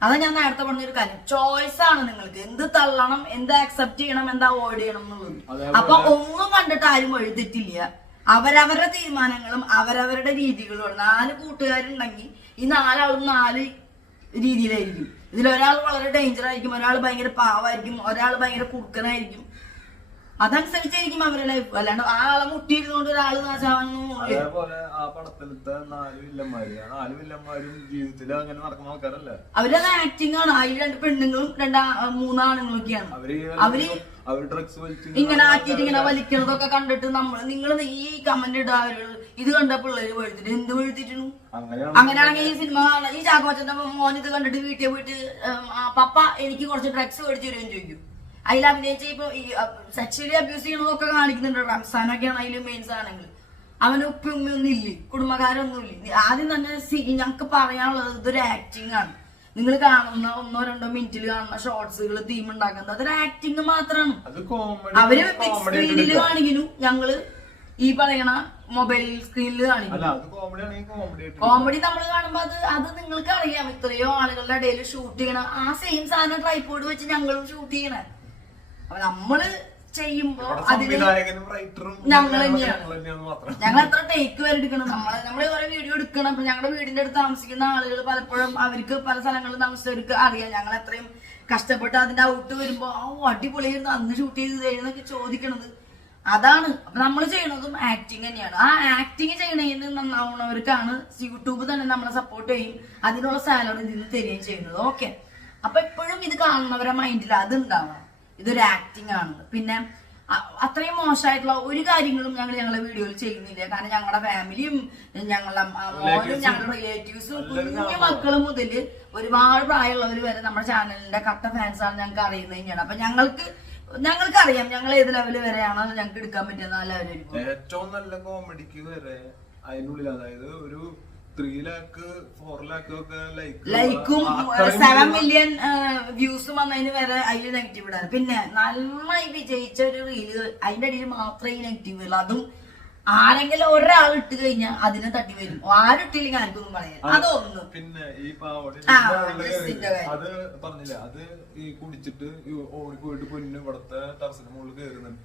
അതാ ഞാൻ നേരത്തെ പറഞ്ഞൊരു കാര്യം. ചോയ്സ് ആണ് നിങ്ങൾക്ക് എന്ത് തള്ളണം, എന്ത് ആക്സെപ്റ്റ് ചെയ്യണം, എന്താ അവോയ്ഡ് ചെയ്യണം എന്നുള്ളത്. അപ്പൊ ഒന്നും കണ്ടിട്ട് ആരും വഴിതെറ്റില്ല. അവരവരുടെ തീരുമാനങ്ങളും അവരവരുടെ രീതികളും. 4 കൂട്ടുകാരുണ്ടെങ്കിൽ ഈ 4 ആളും 4 രീതിയിലായിരിക്കും. ഇതിലൊരാൾ വളരെ ഡേഞ്ചർ ആയിരിക്കും, ഒരാൾ ഭയങ്കര പാവായിരിക്കും, ഒരാൾ ഭയങ്കര കുറുക്കനായിരിക്കും. അതനുസരിച്ചായിരിക്കും അവരുടെ ലൈഫ്. അല്ലാണ്ട് ആ ആളെ മുട്ടിയിരുന്നോണ്ട് ഒരാള് നാശാവാനൊന്നും. അതേപോലെ ആ പടത്തിലത്തെ 4 വില്ലന്മാരും ജീവിതത്തിൽ അങ്ങനെ നടക്കുന്ന ആൾക്കാരല്ല. അവരത് ആക്ടിങ് ആണ്. അതിൽ 2 പെണ്ണുങ്ങളും 3 ആണുങ്ങളൊക്കെയാണ്. അവര് ഇങ്ങനെ ആക്കിയിട്ട് ഇങ്ങനെ വലിക്കണതൊക്കെ കണ്ടിട്ട് നിങ്ങൾ ഈ കമന്റ് ഇടാ ഇത് കണ്ട പിള്ളേര് വഴുത്തിട്ട് എന്ത് വഴുത്തിട്ടു. അങ്ങനെയാണെങ്കിൽ ഈ സിനിമ ഈ ചാക്കോച്ചന്റെ മോൻ ഇത് കണ്ടിട്ട് വീട്ടിൽ പോയിട്ട് പപ്പ എനിക്ക് കുറച്ച് ഡ്രഗ്സ് മേടിച്ചു തരുമെന്ന് ചോദിക്കും. അതിൽ അഭിനയിച്ച ഇപ്പൊ ഈ സെക്ഷലി അബ്യൂസ് ചെയ്യണതൊക്കെ കാണിക്കുന്നുണ്ട്. റംസാനൊക്കെയാണ് അതിൽ മെയിൻ സാധനങ്ങൾ. അവന് ഉമ്മയൊന്നും ഇല്ലേ, കുടുംബക്കാരൊന്നും ഇല്ലേ. ആദ്യം തന്നെ ഞങ്ങൾക്ക് പറയാനുള്ളത് ഇതൊരു ആക്ടിങ് ആണ്. നിങ്ങൾ കാണുന്ന 1-2 മിനിറ്റിൽ കാണുന്ന ഷോർട്സുകൾ തീം ഉണ്ടാക്കുന്നത് അതൊരു ആക്ടിങ് മാത്രമാണ്. അവര് ബിഗ് സ്ക്രീനിൽ കാണിക്കുന്നു, ഞങ്ങള് ഈ പറയണ മൊബൈൽ സ്ക്രീനിൽ കാണിക്കുന്നു. കോമഡി നമ്മൾ കാണുമ്പോ അത് നിങ്ങൾക്ക് അറിയാം. ഇത്രയോ ആളുകളുടെ ഇടയിൽ ഷൂട്ട് ചെയ്യണം. ആ സെയിം സാധനം ട്രൈപോഡ് വെച്ച് ഞങ്ങളും ഷൂട്ട് ചെയ്യണേ. അപ്പൊ നമ്മള് ചെയ്യുമ്പോ അതിന് ഞങ്ങൾ എത്ര ടേക്ക് വരെ എടുക്കണം. നമ്മള് കുറെ വീഡിയോ എടുക്കണം. അപ്പൊ ഞങ്ങളുടെ വീടിന്റെ അടുത്ത് താമസിക്കുന്ന ആളുകൾ പലപ്പോഴും അവർക്ക് പല സ്ഥലങ്ങളിൽ താമസിച്ചവർക്ക് അറിയാം ഞങ്ങൾ എത്രയും കഷ്ടപ്പെട്ട് അതിന്റെ ഔട്ട് വരുമ്പോ അടിപൊളിയായിരുന്നു അന്ന് ഷൂട്ട് ചെയ്ത് എന്നൊക്കെ ചോദിക്കണത്. അതാണ് നമ്മൾ ചെയ്യണതും ആക്ടിങ് തന്നെയാണ്. ആ ആക്ടിങ് ചെയ്യണതിന് നന്നാവുന്നവർക്കാണ് യൂട്യൂബ് തന്നെ നമ്മളെ സപ്പോർട്ട് ചെയ്യും, അതിനുള്ള സാലറി ഇതിന് തരികയും ചെയ്യുന്നത്. ഓക്കെ. അപ്പൊ എപ്പോഴും ഇത് കാണുന്നവരുടെ മൈൻഡിൽ അത് ഉണ്ടാവണം, ഇതൊരു ആക്ടിങ് ആണ്. പിന്നെ അത്രയും മോശമായിട്ടുള്ള ഒരു കാര്യങ്ങളും ഞങ്ങളെ വീഡിയോയിൽ ചെയ്യുന്നില്ല. കാരണം ഞങ്ങളുടെ ഫാമിലിയും ഞങ്ങളുടെ മോനും ഞങ്ങളുടെ റിലേറ്റീവ്സും കുഞ്ഞു മക്കളും മുതല് ഒരുപാട് പ്രായമുള്ളവർ വരെ നമ്മുടെ ചാനലിന്റെ കട്ട ഫാൻസാണ് ഞങ്ങൾക്ക് അറിയുന്നത് തന്നെയാണ്. അപ്പൊ ഞങ്ങൾക്കറിയാം ഞങ്ങൾ ഏത് ലെവല് വരെയാണ് ഞങ്ങൾക്ക് എടുക്കാൻ പറ്റുന്ന ആ ലെവലിൽ. ഏറ്റവും നല്ല കോമഡിക്ക് വരെ അതിനുള്ളിൽ, അതായത് ഒരു 3 lakh 4 lakh ഒക്കെ ലൈക്കും 7 million വ്യൂസും വന്നതിന് വരെ അതിൽ നെഗറ്റീവ് ഇടാറ്. പിന്നെ നന്നായി വിജയിച്ച ഒരു റീല് അതിന്റെ അടിയിൽ മാത്രമേ ഈ നെഗറ്റീവ് ഉള്ളൂ. അതും ആരെങ്കിലും ഒരാൾ ഇട്ട് കഴിഞ്ഞാൽ അതിനെ തട്ടി വരും. ആരിട്ടില്ലെങ്കിൽ ആർക്കൊന്നും പറയാം. അതൊന്നും പിന്നെ ഈ അത് പറഞ്ഞില്ല, അത് ഈ കുടിച്ചിട്ട് ഓടി പോയിട്ട് പൊന്നു ഇവിടത്തെ ടെറസിന് മുകളിൽ കയറുന്നുണ്ട്.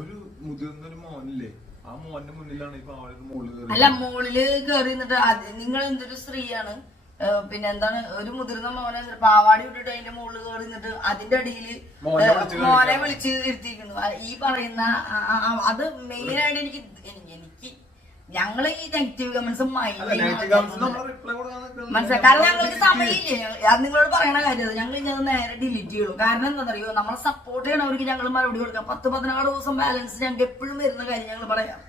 ഒരു മുതിർന്നൊരു മോനില്ലേ, ആ മോന്റെ മുന്നിലാണ് ഈ പാവയുടെ മുകളിൽ കയറി. അല്ല, മുകളില് കയറി നിന്നിട്ട് നിങ്ങൾ എന്തൊരു സ്ത്രീയാണ്, പിന്നെ എന്താണ് ഒരു മുതിർന്ന മോനെ പാവാടി വിട്ടിട്ട് അതിന്റെ മുകളിൽ കയറി നിന്നിട്ട് അതിന്റെ അടിയില് മോനെ വിളിച്ച് ഇരുത്തിയിരിക്കുന്നു. ഈ പറയുന്ന അത് മെയിൻ ആയിട്ട് എനിക്ക് ഞങ്ങള് ഈ നെഗറ്റീവ് കമന്റ്സ് മനസ്സിലായി. കാരണം ഞങ്ങൾക്ക് സമയമില്ലേ, അത് നിങ്ങളോട് പറയണ കാര്യം. ഞങ്ങൾ ഇനി അത് നേരെ ഡിലീറ്റ് ചെയ്യുള്ളൂ. കാരണം എന്താണെന്നറിയോ, നമ്മളെ സപ്പോർട്ട് ചെയ്യണവർക്ക് ഞങ്ങൾ മറുപടി കൊടുക്കാം. 10-16 ദിവസം ബാലൻസ് ഞങ്ങൾക്ക് എപ്പോഴും വരുന്ന കാര്യം ഞങ്ങൾ പറയാം.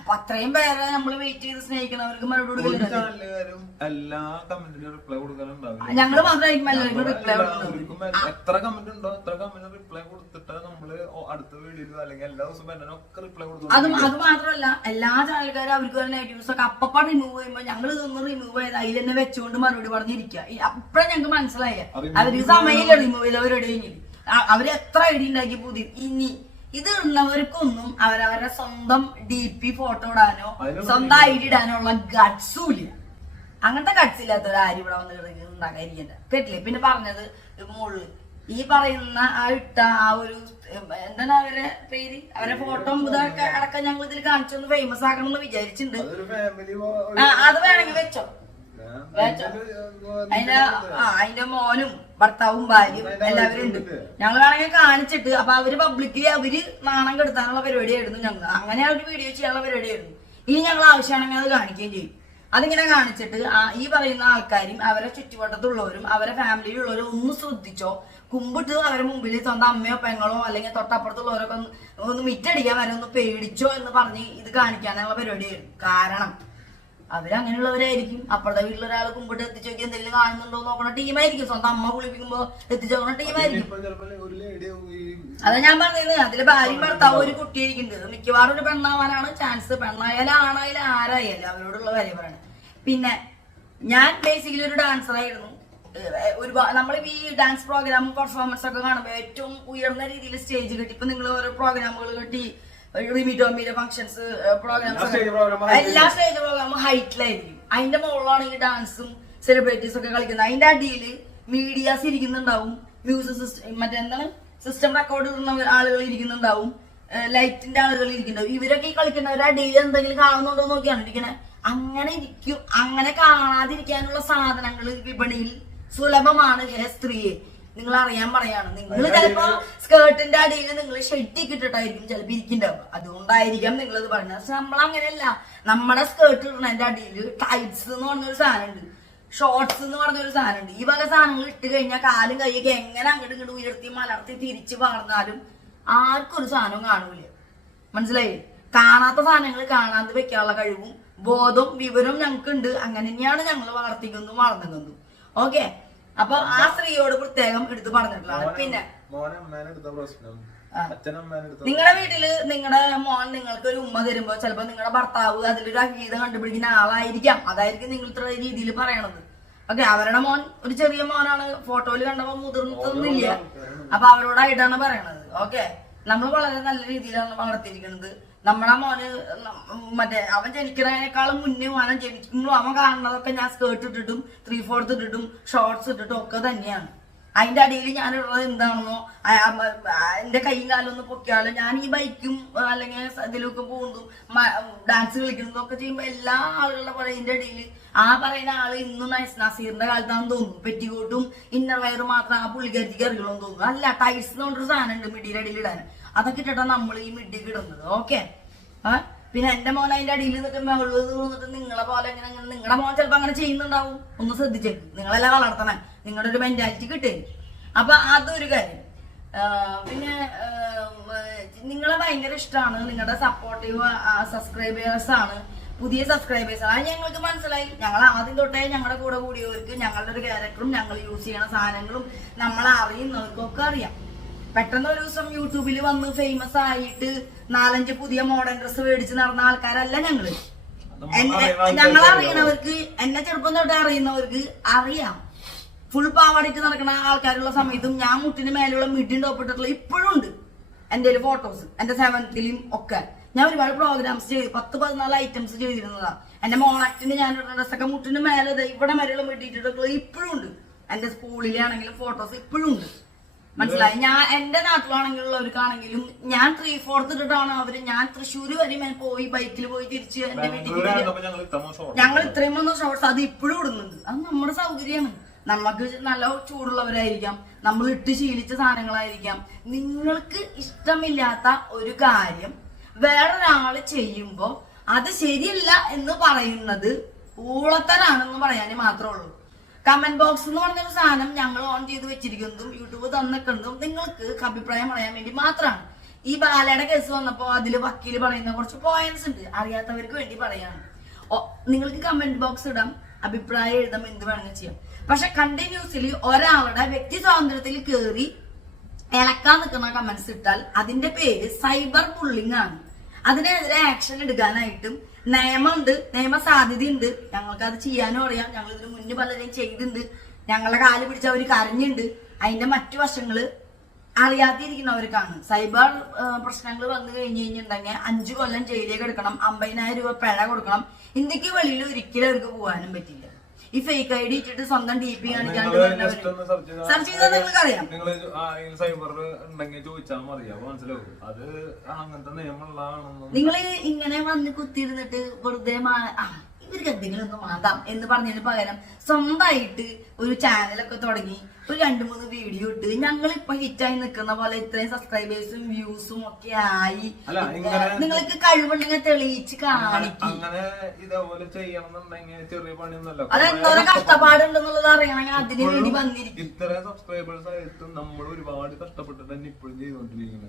അപ്പൊ അത്രയും പേരെ നമ്മൾ വെയിറ്റ് ചെയ്ത് സ്നേഹിക്കുന്നവർക്ക് മറുപടി കൊടുക്കുന്നത് എല്ലാ കമന്റിനും റിപ്ലൈ കൊടുക്കാനുണ്ടാവും. ഞങ്ങൾ മാത്രമായിരിക്കും എല്ലാവർക്കും റിപ്ലൈ കൊടുക്കുന്നത്. എത്ര കമന്റ് ഉണ്ടോ അത്ര കമന്റ് റിപ്ലൈ കൊടുത്തിട്ട് നമ്മള് അടുത്ത വീഡിയോയിലോ അല്ലെങ്കിൽ എല്ലാ ദിവസവും ഒക്കെ റിപ്ലൈ കൊടുക്കും. അത് മാത്രമല്ല, എല്ലാ ചാനൽക്കാരും അവർക്ക് വരുന്ന നെഗറ്റീവ്സ് ഒക്കെ അപ്പപ്പ റിമൂവ് ചെയ്യുമ്പോൾ ഞങ്ങൾ ഇതൊന്ന് റിമൂവ് ചെയ്ത് അതിൽ തന്നെ വെച്ചുകൊണ്ട് മറുപടി പറഞ്ഞിരിക്കുക. അപ്പഴേ ഞങ്ങൾക്ക് മനസ്സിലായ അവർക്ക് സമയമില്ല റിമൂവ് ചെയ്ത് അവരോട് കഴിഞ്ഞില്ല. അവര് എത്ര ഐഡിയ ഉണ്ടാക്കി പുതിയ ഇനി ഇത് ഉള്ളവർക്കൊന്നും അവരവരുടെ സ്വന്തം DP ഫോട്ടോ ഇടാനോ സ്വന്തം ID ഇടാനോ ഉള്ള ഗട്ട്സും ഇല്ല. അങ്ങനത്തെ ഗട്ട്സ് ഇല്ലാത്തവർ ആരും ഇവിടെ വന്ന് ഉണ്ടാക്കാതിരിക്കണ്ട. കേട്ടില്ലേ? പിന്നെ പറഞ്ഞത് മുകളിൽ ഈ പറയുന്ന ആ ഇട്ട ആ ഒരു എന്താണ് അവരെ പേര്, അവരെ ഫോട്ടോ ഇതൊക്കെ അടക്കം ഞങ്ങൾ ഇതിൽ കാണിച്ചൊന്ന് ഫേമസ് ആക്കണം എന്ന് വിചാരിച്ചിട്ടുണ്ട്. അത് വേണമെങ്കിൽ വെച്ചോ. അതിന്റെ മോനും ഭർത്താവും ഭാര്യയും എല്ലാവരും ഉണ്ട്. ഞങ്ങൾ വേണമെങ്കിൽ കാണിച്ചിട്ട് അപ്പൊ അവര് പബ്ലിക്കലി അവര് നാണം കെടുത്താനുള്ള പരിപാടിയായിരുന്നു. ഞങ്ങൾ അങ്ങനെ ഒരു വീഡിയോ ചെയ്യാനുള്ള പരിപാടിയായിരുന്നു. ഇനി ഞങ്ങൾ ആവശ്യമാണെങ്കിൽ അത് കാണിക്കുകയും ചെയ്യും. അതിങ്ങനെ കാണിച്ചിട്ട് ഈ പറയുന്ന ആൾക്കാരും അവരെ ചുറ്റുവട്ടത്തുള്ളവരും അവരെ ഫാമിലിയിലുള്ളവരും ഒന്ന് ശ്രദ്ധിച്ചോ, കുമ്പിട്ട് അവരുടെ മുമ്പിൽ സ്വന്തം അമ്മയോ പെങ്ങളോ അല്ലെങ്കിൽ തൊട്ടപ്പുറത്തുള്ളവരൊക്കെ ഒന്ന് മിറ്റടിക്കാൻ വരെ ഒന്ന് പേടിച്ചോ എന്ന് പറഞ്ഞ് ഇത് കാണിക്കാനുള്ള പരിപാടിയായിരുന്നു. കാരണം അവരങ്ങനെയുള്ളവരായിരിക്കും. അപ്പുറത്തെ വീട്ടിലൊരാൾ കുമ്പിട്ട് എത്തിച്ചു നോക്കി എന്തെങ്കിലും കാണുന്നുണ്ടോ നോക്കണ ടീമായിരിക്കും. സ്വന്തം അമ്മ കുളിപ്പിക്കുമ്പോ എത്തിച്ചു നോക്കണ ടീമായിരിക്കും. അതാ ഞാൻ പറഞ്ഞത്, അതില് ഭാര്യയും ഭർത്താവും ഒരു കുട്ടിയായിരിക്കുന്നുണ്ട്. മിക്കവാറും ഒരു പെണ്ണാവാനാണ് ചാൻസ്. പെണ്ണായാലും ആണായാലും ആരായാലും അവരോടുള്ള കാര്യം പറയണം. പിന്നെ ഞാൻ ബേസിക്കലി ഒരു ഡാൻസർ ആയിരുന്നു. ഒരുപാട് നമ്മൾ ഈ ഡാൻസ് പ്രോഗ്രാമും പെർഫോമൻസ് ഒക്കെ കാണുമ്പോൾ ഏറ്റവും ഉയർന്ന രീതിയിൽ സ്റ്റേജ് കെട്ടി. ഇപ്പൊ നിങ്ങൾ ഓരോ പ്രോഗ്രാമുകൾ കെട്ടി റിമിറ്റോമിയിലെ ഫംഗ്ഷൻസ് പ്രോഗ്രാംസ് എല്ലാ സ്റ്റേജ് പ്രോഗ്രാമും ഹൈറ്റിലായിരിക്കും. അതിന്റെ മുകളിലാണ് ഈ ഡാൻസും സെലിബ്രിറ്റീസ് ഒക്കെ കളിക്കുന്നത്. അതിന്റെ അടിയിൽ മീഡിയാസ് ഇരിക്കുന്നുണ്ടാവും, മ്യൂസിക് സിസ്റ്റം മറ്റെന്താണ് സിസ്റ്റം റെക്കോർഡ് ഇടുന്ന ആളുകൾ ഇരിക്കുന്നുണ്ടാവും, ലൈറ്റിന്റെ ആളുകൾ ഇരിക്കുന്നുണ്ടാവും. ഇവരൊക്കെ ഈ കളിക്കുന്നവരുടെ അടിയിൽ എന്തെങ്കിലും കാണുന്നുണ്ടോ നോക്കിയാണ് ഇരിക്കണേ. അങ്ങനെ ഇരിക്കും. അങ്ങനെ കാണാതിരിക്കാനുള്ള സാധനങ്ങൾ വിപണിയിൽ സുലഭമാണ്. സ്ത്രീയെ നിങ്ങൾ അറിയാൻ പറയാണ്. നിങ്ങൾ ചിലപ്പോ സ്കേർട്ടിന്റെ അടിയിൽ നിങ്ങൾ ഷെഡി ഇട്ടിട്ടായിരിക്കും ചിലപ്പോ ഇരിക്കുന്നുണ്ടാവും. അതുകൊണ്ടായിരിക്കാം നിങ്ങളത് പറഞ്ഞത്. പക്ഷെ നമ്മളങ്ങനെയല്ല. നമ്മുടെ സ്കേർട്ട് ഇടുന്നതിന്റെ അടിയിൽ ടൈറ്റ്സ് എന്ന് പറഞ്ഞൊരു സാധനം ഉണ്ട്, ഷോർട്സ് എന്ന് പറഞ്ഞൊരു സാധനം ഉണ്ട്. ഈ വക സാധനങ്ങൾ ഇട്ട് കഴിഞ്ഞാൽ കാലും കൈയൊക്കെ എങ്ങനെ അങ്ങോട്ട് ഇങ്ങോട്ട് ഉയർത്തി മലർത്തി തിരിച്ച് പറഞ്ഞാലും ആർക്കും ഒരു സാധനവും കാണൂല. മനസ്സിലായി? കാണാത്ത സാധനങ്ങൾ കാണാതെ വെക്കാനുള്ള കഴിവും ബോധവും വിവരവും ഞങ്ങൾക്കുണ്ട്. അങ്ങനെ തന്നെയാണ് ഞങ്ങൾ വളർത്തിക്കുന്നതും വളർന്നിക്കുന്നതും. ഓക്കെ, അപ്പൊ ആ സ്ത്രീയോട് പ്രത്യേകം എടുത്ത് പറഞ്ഞിട്ടുള്ളതാണ്. പിന്നെ നിങ്ങളുടെ വീട്ടില് നിങ്ങളുടെ മോൻ നിങ്ങൾക്ക് ഒരു ഉമ്മ തരുമ്പോ ചിലപ്പോ നിങ്ങളുടെ ഭർത്താവ് അതിലൊരു അഗീതം കണ്ടുപിടിക്കുന്ന ആളായിരിക്കാം. അതായിരിക്കും നിങ്ങൾ ഇത്ര രീതിയിൽ പറയണത്. ഓക്കെ, അവരുടെ മോൻ ഒരു ചെറിയ മോനാണ്, ഫോട്ടോയിൽ കണ്ടപ്പോ മുതിർന്നൊന്നുമില്ല. അപ്പൊ അവരോടായിട്ടാണ് പറയണത്. ഓക്കെ, നമ്മൾ വളരെ നല്ല രീതിയിലാണ് വളർത്തിയിരിക്കുന്നത്. നമ്മുടെ മോന് മറ്റേ അവൻ ജനിക്കുന്നതിനേക്കാളും മുന്നേ അവൻ ജനിക്കുമ്പോൾ അവൻ കാണുന്നതൊക്കെ ഞാൻ സ്കേർട്ട് ഇട്ടിട്ടും 3/4 ഇട്ടിട്ടും ഷോർട്സ് ഇട്ടിട്ടും ഒക്കെ തന്നെയാണ്. അതിന്റെ അടിയിൽ ഞാനുള്ളത് എന്താണെന്നോ എന്റെ കൈയും കാലം ഒന്ന് പൊക്കിയാലോ ഞാൻ ഈ ബൈക്കും അല്ലെങ്കിൽ ഇതിലൊക്കെ പോകുന്നതും ഡാൻസ് കളിക്കുന്നതും ഒക്കെ ചെയ്യുമ്പോ എല്ലാ ആളുകളുടെ പറയുന്നതിന്റെ അടിയിൽ ആ പറയുന്ന ആള് ഇന്നും നസീറിന്റെ കാലത്താണെന്ന് തോന്നുന്നു. പെറ്റിക്കോട്ടും ഇന്നർ വയർ മാത്രം ആ പുള്ളിക്കാരിക്ക് അറിയുള്ളൂ തോന്നുന്നു. അല്ല, ടൈസ് എന്ന് പറഞ്ഞൊരു സാധനം ഉണ്ട് മിഡിയുടെ അടിയിൽ ഇടാൻ. അതൊക്കെ ഇട്ടിട്ടാണ് നമ്മൾ ഈ മിഡിക്ക് ഇടുന്നത്. ഓക്കെ, പിന്നെ എന്റെ മോൻ അതിന്റെ അടിയിൽ നിന്നിട്ട് നിന്നിട്ട് നിങ്ങളെ പോലെ ഇങ്ങനെ നിങ്ങളുടെ മോൻ ചിലപ്പോ അങ്ങനെ ചെയ്യുന്നുണ്ടാവും. ഒന്ന് ശ്രദ്ധിച്ചേക്ക്. നിങ്ങളെല്ലാം വളർത്തണേ, നിങ്ങളുടെ ഒരു മെന്റാലിറ്റി കിട്ടേ. അപ്പൊ അതൊരു കാര്യം. പിന്നെ നിങ്ങളെ ഭയങ്കര ഇഷ്ടമാണ്, നിങ്ങളുടെ സപ്പോർട്ടീവ് സബ്സ്ക്രൈബേഴ്സ് ആണ്, പുതിയ സബ്സ്ക്രൈബേഴ്സ് ആണ്. അത് ഞങ്ങൾക്ക് മനസ്സിലായി. ഞങ്ങൾ ആദ്യം തൊട്ടേ ഞങ്ങളുടെ കൂടെ കൂടിയവർക്ക് ഞങ്ങളുടെ ഒരു ക്യാരക്ടറും ഞങ്ങൾ യൂസ് ചെയ്യണ സാധനങ്ങളും നമ്മളെ അറിയുന്നവർക്കൊക്കെ അറിയാം. പെട്ടെന്ന് ഒരു ദിവസം യൂട്യൂബിൽ വന്ന് ഫേമസ് ആയിട്ട് 4-5 പുതിയ മോഡേൺ ഡ്രസ്സ് മേടിച്ച് നടന്ന ആൾക്കാരല്ല ഞങ്ങള്. ഞങ്ങൾ അറിയണവർക്ക്, എന്നെ ചെറുപ്പം തൊട്ടേ അറിയുന്നവർക്ക് അറിയാം. ഫുൾ പാവാടിയിട്ട് നടക്കുന്ന ആൾക്കാരുള്ള സമയത്തും ഞാൻ മുട്ടിന് മേലുള്ള മിഡിൻ ടോപ്പിട്ടുള്ള ഇപ്പോഴും ഉണ്ട് എന്റെ ഒരു ഫോട്ടോസ്. എന്റെ 7th ഒക്കെ ഞാൻ ഒരുപാട് പ്രോഗ്രാംസ് ചെയ്തു, 10-14 ഐറ്റംസ് ചെയ്തിരുന്നതാ. എന്റെ മോണാക്ടിന് ഞാൻ ഡ്രസ്സൊക്കെ മുട്ടിന് മേലെ ഇവിടെ മേലുള്ള മിഡിയിട്ടുള്ള ഇപ്പോഴും ഉണ്ട്. എന്റെ സ്കൂളിലാണെങ്കിലും ഫോട്ടോസ് ഇപ്പോഴും ഉണ്ട്. മനസ്സിലായി. ഞാൻ എന്റെ നാട്ടിലാണെങ്കിലുള്ളവർക്കാണെങ്കിലും ഞാൻ 3/4 ഇട്ടിട്ടാണ് അവര്, ഞാൻ തൃശ്ശൂര് വരെ പോയി ബൈക്കിൽ പോയി തിരിച്ച് എന്റെ വീട്ടിൽ ഞങ്ങൾ ഇത്രയും ഒന്നും ഷോർട്സ് അത് ഇപ്പോഴും ഇടുന്നുണ്ട്. അത് നമ്മുടെ സൗകര്യമാണ്. നമുക്ക് നല്ല ചൂടുള്ളവരായിരിക്കാം, നമ്മൾ ഇട്ട് ശീലിച്ച സാധനങ്ങളായിരിക്കാം. നിങ്ങൾക്ക് ഇഷ്ടമില്ലാത്ത ഒരു കാര്യം വേറൊരാള് ചെയ്യുമ്പോ അത് ശരിയല്ല എന്ന് പറയുന്നത് ഊളത്തരാണെന്ന് പറയാനേ മാത്രമേ ഉള്ളൂ. കമന്റ് ബോക്സ് എന്ന് പറഞ്ഞൊരു സാധനം ഞങ്ങൾ ഓൺ ചെയ്ത് വെച്ചിരിക്കുന്നതും യൂട്യൂബ് തന്നിക്കുന്നതും നിങ്ങൾക്ക് അഭിപ്രായം പറയാൻ വേണ്ടി മാത്രമാണ്. ഈ ബാലയുടെ കേസ് വന്നപ്പോ അതില് വക്കീല് പറയുന്ന കുറച്ച് പോയിന്റ്സ് ഉണ്ട്, അറിയാത്തവർക്ക് വേണ്ടി പറയാണ്. നിങ്ങൾക്ക് കമന്റ് ബോക്സ് ഇടാം, അഭിപ്രായം എഴുതാം, എന്ത് വേണമെങ്കിൽ ചെയ്യാം. പക്ഷെ കണ്ടിന്യൂസ്ലി ഒരാളുടെ വ്യക്തി സ്വാതന്ത്ര്യത്തിൽ കയറി ഇളക്കാൻ നിൽക്കുന്ന കമന്റ്സ് ഇട്ടാൽ അതിന്റെ പേര് സൈബർ ബുള്ളിങ് ആണ്. അതിനെതിരെ ആക്ഷൻ എടുക്കാനായിട്ടും നിയമമുണ്ട്, നിയമ സാധ്യതയുണ്ട്. ഞങ്ങൾക്ക് അത് ചെയ്യാനും അറിയാം. ഞങ്ങൾ ഇതിന് മുന്നേ പലരെയും ചെയ്തിട്ടുണ്ട്. ഞങ്ങളെ കാല് പിടിച്ച് അവര് കരഞ്ഞുണ്ട്. അതിന്റെ മറ്റു വശങ്ങള് അറിയാതിരിക്കുന്നവർക്കാണ്. സൈബർ പ്രശ്നങ്ങൾ വന്നു കഴിഞ്ഞിട്ടുണ്ടെങ്കിൽ 5 കൊല്ലം ജയിലിലേക്ക് എടുക്കണം, 50,000 രൂപ പിഴ കൊടുക്കണം. ഇന്ത്യക്ക് വെളിയിൽ ഒരിക്കലും അവർക്ക് പോകാനും പറ്റില്ല. ഈ ഫേക്ക് ഐ ഡി ഇട്ടിട്ട് സ്വന്തം DP കാണിക്കാണ്ട് സെർച്ച് ചെയ്താൽ നിങ്ങൾക്ക് അറിയാം. നിങ്ങൾ ഇങ്ങനെ വന്ന് കുത്തിയിരുന്നിട്ട് വെറുതെ ഇവർക്ക് എന്തെങ്കിലും ഒന്ന് മാതാം എന്ന് പറഞ്ഞതിന് പകരം സ്വന്തമായിട്ട് ഒരു ചാനലൊക്കെ തുടങ്ങി ഒരു 2-3 വീഡിയോ ഇട്ട് ഞങ്ങളിപ്പൊ ഹിറ്റായി നിൽക്കുന്ന പോലെ ഇത്രയും സബ്സ്ക്രൈബേഴ്സും വ്യൂസും ഒക്കെ ആയി നിങ്ങൾക്ക് കഴിവുണ്ടെങ്കിൽ തെളിയിച്ച് കാണിക്കും. അതെന്തോരം കഷ്ടപ്പാടുണ്ടെന്നുള്ളത് അറിയണമെങ്കിൽ അതിന് വേണ്ടി വന്നിരിക്കും.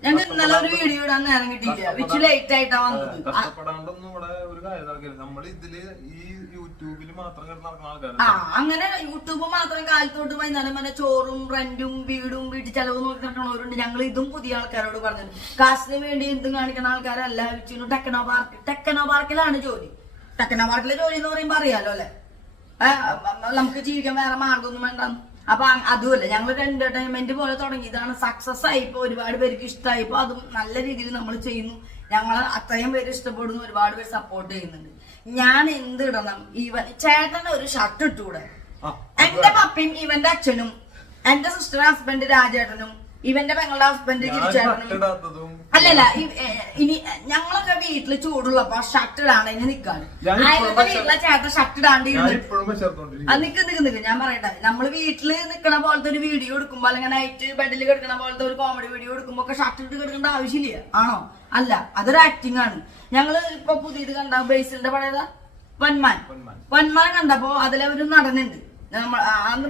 ഞങ്ങൾ ഇന്നലെ ഒരു വീഡിയോ ഇടാൻ നേരം കിട്ടിയില്ല, വിച്ച് ലേറ്റ് ആയിട്ടാ വന്നത്. അങ്ങനെ യൂട്യൂബ് മാത്രം കാലത്തോട്ട് വൈകുന്നേരം വരെ ചോറും റെന്റും വീടും വീട്ടിൽ ചെലവ് നോക്കി നടക്കണവരുണ്ട്. ഞങ്ങൾ ഇതും പുതിയ ആൾക്കാരോട് പറഞ്ഞത്. കാശിന് വേണ്ടി എന്തും കാണിക്കുന്ന ആൾക്കാരല്ല. ടെക്നോ പാർക്കിലാണ് ജോലി. ടെക്നോ പാർക്കിലെ ജോലി എന്ന് പറയുമ്പോ അറിയാലോ അല്ലെ, നമുക്ക് ജീവിക്കാൻ വേറെ മാർഗമൊന്നും വേണ്ടെന്ന്. അപ്പൊ അതുമല്ല, ഞങ്ങളൊരു എന്റർടൈൻമെന്റ് പോലെ തുടങ്ങിയതാണ്. സക്സസ് ആയിപ്പോ ഒരുപാട് പേർക്ക് ഇഷ്ടമായിപ്പോ അതും നല്ല രീതിയിൽ നമ്മൾ ചെയ്യുന്നു. ഞങ്ങള് അത്രയും പേര് ഇഷ്ടപ്പെടുന്നു, ഒരുപാട് പേര് സപ്പോർട്ട് ചെയ്യുന്നുണ്ട്. ഞാൻ എന്ത് ഇടണം? ചേട്ടന് ഒരു ഷർട്ട് ഇട്ടൂടെ? എന്റെ പപ്പയും ഇവന്റെ അച്ഛനും എന്റെ സിസ്റ്റർ ഹസ്ബൻഡ് രാജേട്ടനും ഇവന്റെ പെങ്ങളുടെ ഹസ്ബൻഡ് ഗിരിച്ചേട്ടനും അല്ലല്ല, ഇനി ഞങ്ങളൊക്കെ വീട്ടില് ചൂടുള്ളപ്പോ ഷർട്ട് ഇടാണ്ട് ഇനി നിക്കാണ്. അയലത്തെ വീട്ടിലെ ചേട്ടൻ ഷർട്ട് ഇടാണ്ട് നിക്ക് ഞാൻ പറയട്ടെ. നമ്മള് വീട്ടില് നിക്കണ പോലത്തെ ഒരു വീഡിയോ എടുക്കുമ്പോ അല്ലെങ്കിൽ നൈറ്റ് ബെഡിൽ കിടക്കണ പോലത്തെ ഒരു കോമഡി വീഡിയോ എടുക്കുമ്പോ ഒക്കെ ഷർട്ട് ഇട്ട് കിടക്കേണ്ട ആവശ്യമില്ല, ആണോ? അല്ല, അതൊരു ആക്ടിങ് ആണ്. ഞങ്ങള് ഇപ്പൊ പുതിയത് കണ്ട ബേസിലിന്റെ പഴയതാ വന്മാൻ കണ്ടപ്പോ അതിലൊരു നടനുണ്ട്.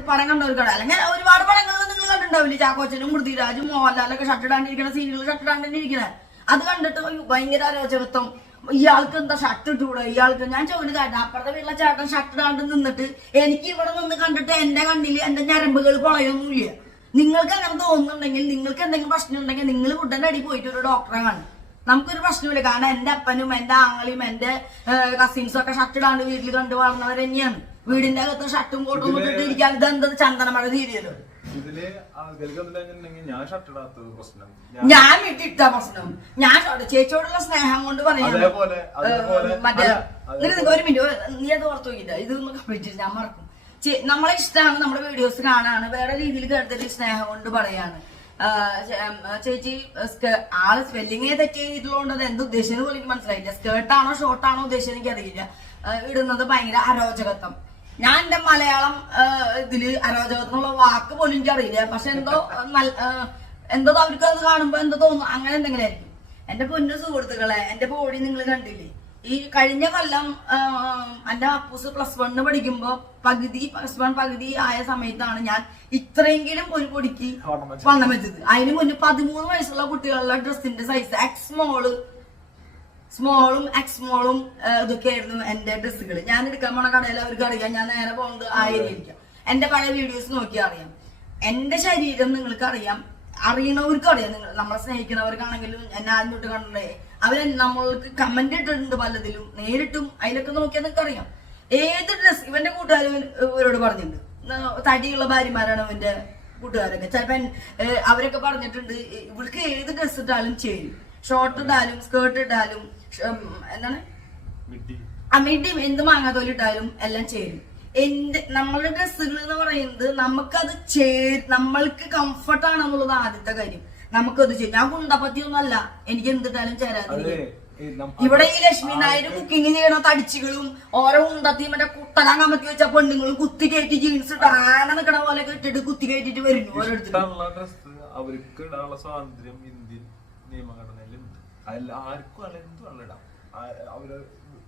പടം കണ്ടവർക്കാണ്, അല്ലെങ്കിൽ ഒരുപാട് പടങ്ങളിൽ നിങ്ങൾ കണ്ടിട്ടുണ്ടാവില്ലേ? ചാക്കോച്ചനും പൃഥ്വിരാജും മോഹൻലാലൊക്കെ ഷർട്ട് ഇടാണ്ടിരിക്കണ സീരിയൽ ഷർട്ട് ഇടാണ്ടിരിക്കണേ. അത് കണ്ടിട്ട് ഭയങ്കര അരോചകത്വം. ഇയാൾക്ക് എന്താ ഷർട്ട് ഇട്ടൂടെ? ഇയാൾക്ക് ഞാൻ ചോദിച്ചു കാര്യം, അപ്പുറത്തെ വീട്ടിലെ ചേട്ടൻ ഷർട്ട് ഇടാണ്ട് നിന്നിട്ട് എനിക്ക് ഇവിടെ നിന്ന് കണ്ടിട്ട് എന്റെ കണ്ണില് എന്റെ ഞരമ്പുകൾ പൊളയൊന്നുമില്ല. നിങ്ങൾക്ക് അങ്ങനെ തോന്നുന്നുണ്ടെങ്കിൽ, നിങ്ങൾക്ക് എന്തെങ്കിലും പ്രശ്നം ഉണ്ടെങ്കിൽ നിങ്ങൾ ഫുഡിന്റെ അടി പോയിട്ട് ഒരു ഡോക്ടറെ കാണും. നമുക്കൊരു പ്രശ്നമില്ല. കാരണം എന്റെ അപ്പനും എന്റെ ആങ്ങളിയും എന്റെ കസിൻസും ഒക്കെ ഷർട്ട് ഇടാണ്ട് വീട്ടിൽ കണ്ടു വളർന്നവർ തന്നെയാണ്. വീടിന്റെ അകത്ത് ഷർട്ടും കോട്ടും ഇട്ടിട്ട് ഇരിക്കാൻ ഇതെന്തത് ചന്ദനമഴ തീരുമല്ലോ. ഞാൻ ഇട്ടിട്ട പ്രശ്നം, ഞാൻ ചേച്ചിയോടുള്ള സ്നേഹം കൊണ്ട് പറയാം. മറ്റേ ഒരു മിനിറ്റ്, നീ അത് ഓർത്ത് നോക്കില്ല, ഇതൊന്നും കംപ്ലീറ്റ് ഞാൻ മറക്കും. നമ്മളെ ഇഷ്ടമാണ്, നമ്മുടെ വീഡിയോസ് കാണാണ്, വേറെ രീതിയിൽ കേട്ടൊരു സ്നേഹം കൊണ്ട് പറയാണ്. ചേച്ചി ആള് സ്പെല്ലിംഗ് തെറ്റ് ചെയ്തിട്ടുള്ളതുകൊണ്ട് അത് എന്ത് ഉദ്ദേശിച്ചെന്ന് പോലും എനിക്ക് മനസ്സിലായില്ല. സ്കേർട്ടാണോ ഷോർട്ടാണോ ഉദ്ദേശിച്ചത് എനിക്കറിയില്ല. ഇടുന്നത് ഭയങ്കര അരോചകത്വം. ഞാൻ എന്റെ മലയാളം ഇതില് അരോചകത്തിനുള്ള വാക്ക് പോലും എനിക്കറിയില്ല. പക്ഷെ എന്തോ അവർക്ക് അത് കാണുമ്പോ എന്തോ തോന്നും, അങ്ങനെ എന്തെങ്കിലും ആയിരിക്കും. എന്റെ പൊന്നു സുഹൃത്തുക്കളെ, എന്റെ ബോഡി നിങ്ങൾ കണ്ടില്ലേ? ഈ കഴിഞ്ഞ കൊല്ലം എന്റെ അപ്പൂസ് +1 പഠിക്കുമ്പോ +1 പകുതി ആയ സമയത്താണ് ഞാൻ ഇത്രയെങ്കിലും ഒരു പൊടിക്ക് വണ്ണം വെച്ചത്. അതിന് മുന്നേ 13 വയസ്സുള്ള കുട്ടികളുടെ ഡ്രസ്സിന്റെ സൈസ് സ്മോളും എക്സ്മോളും ഇതൊക്കെ ആയിരുന്നു എന്റെ ഡ്രസ്സുകൾ. ഞാൻ എടുക്കാൻ പോണ കടയിൽ അവർക്ക് അറിയാം ഞാൻ നേരെ പോകുന്നത് ആ ഏരിയയിലേക്കാം. എന്റെ പഴയ വീഡിയോസ് നോക്കിയാൽ അറിയാം. എന്റെ ശരീരം നിങ്ങൾക്ക് അറിയാം, അറിയണവർക്കും അറിയാം. നിങ്ങൾ നമ്മളെ സ്നേഹിക്കുന്നവർക്കാണെങ്കിലും എന്നെ ആദ്യം തൊട്ട് കണ്ടേ അവര് നമ്മൾക്ക് കമന്റ് ഇട്ടിട്ടുണ്ട് പലതിലും, നേരിട്ടും അതിലൊക്കെ നോക്കിയാൽ നിങ്ങൾക്ക് അറിയാം. ഏത് ഡ്രസ് ഇവന്റെ കൂട്ടുകാരും ഇവരോട് പറഞ്ഞിട്ടുണ്ട്, തടിയുള്ള ഭാര്യമാരാണ് ഇവന്റെ കൂട്ടുകാരൊക്കെ. ചിലപ്പോ അവരൊക്കെ പറഞ്ഞിട്ടുണ്ട് ഇവൾക്ക് ഏത് ഡ്രസ് ഇട്ടാലും ചേരും, ഷോർട്ട് ഇട്ടാലും സ്കേർട്ട് ഇട്ടാലും എന്താണ് മിഡി എന്ത് മാങ്ങാത്തോലി ഇട്ടാലും എല്ലാം ചേരും. നമ്മളുടെ ഡ്രസ്സുകൾ എന്ന് പറയുന്നത് നമ്മൾക്ക് കംഫർട്ട് ആണെന്നുള്ളത് ആദ്യത്തെ കാര്യം. നമുക്കത് ചെയ്യും. ഞാൻ കുണ്ടപ്പത്തിയൊന്നും അല്ല, എനിക്ക് എന്തിട്ടാലും ചേരാതെ. ഇവിടെ ഈ ലക്ഷ്മി നായർ കുക്കിംഗ് ചെയ്യണ തടിച്ചുകളും ഓരോ ഉണ്ടത്തിയും മറ്റേ കുട്ടനാൻ കമത്തി വെച്ച പെണ്ണുങ്ങളും കുത്തി കയറ്റി ജീൻസ് ഇട്ട് ആന നിക്കണ പോലെ ഇട്ടിട്ട് കുത്തി കയറ്റിട്ട് വരുന്നു ഓരോരുത്തർ. അവർക്ക് ഇടാനുള്ള സ്വാതന്ത്ര്യം ഇന്ത്യൻ നിയമഘടനയിലുണ്ട്. അതിൽ ആർക്കും അല്ല എന്തും ഇടാം. അവര്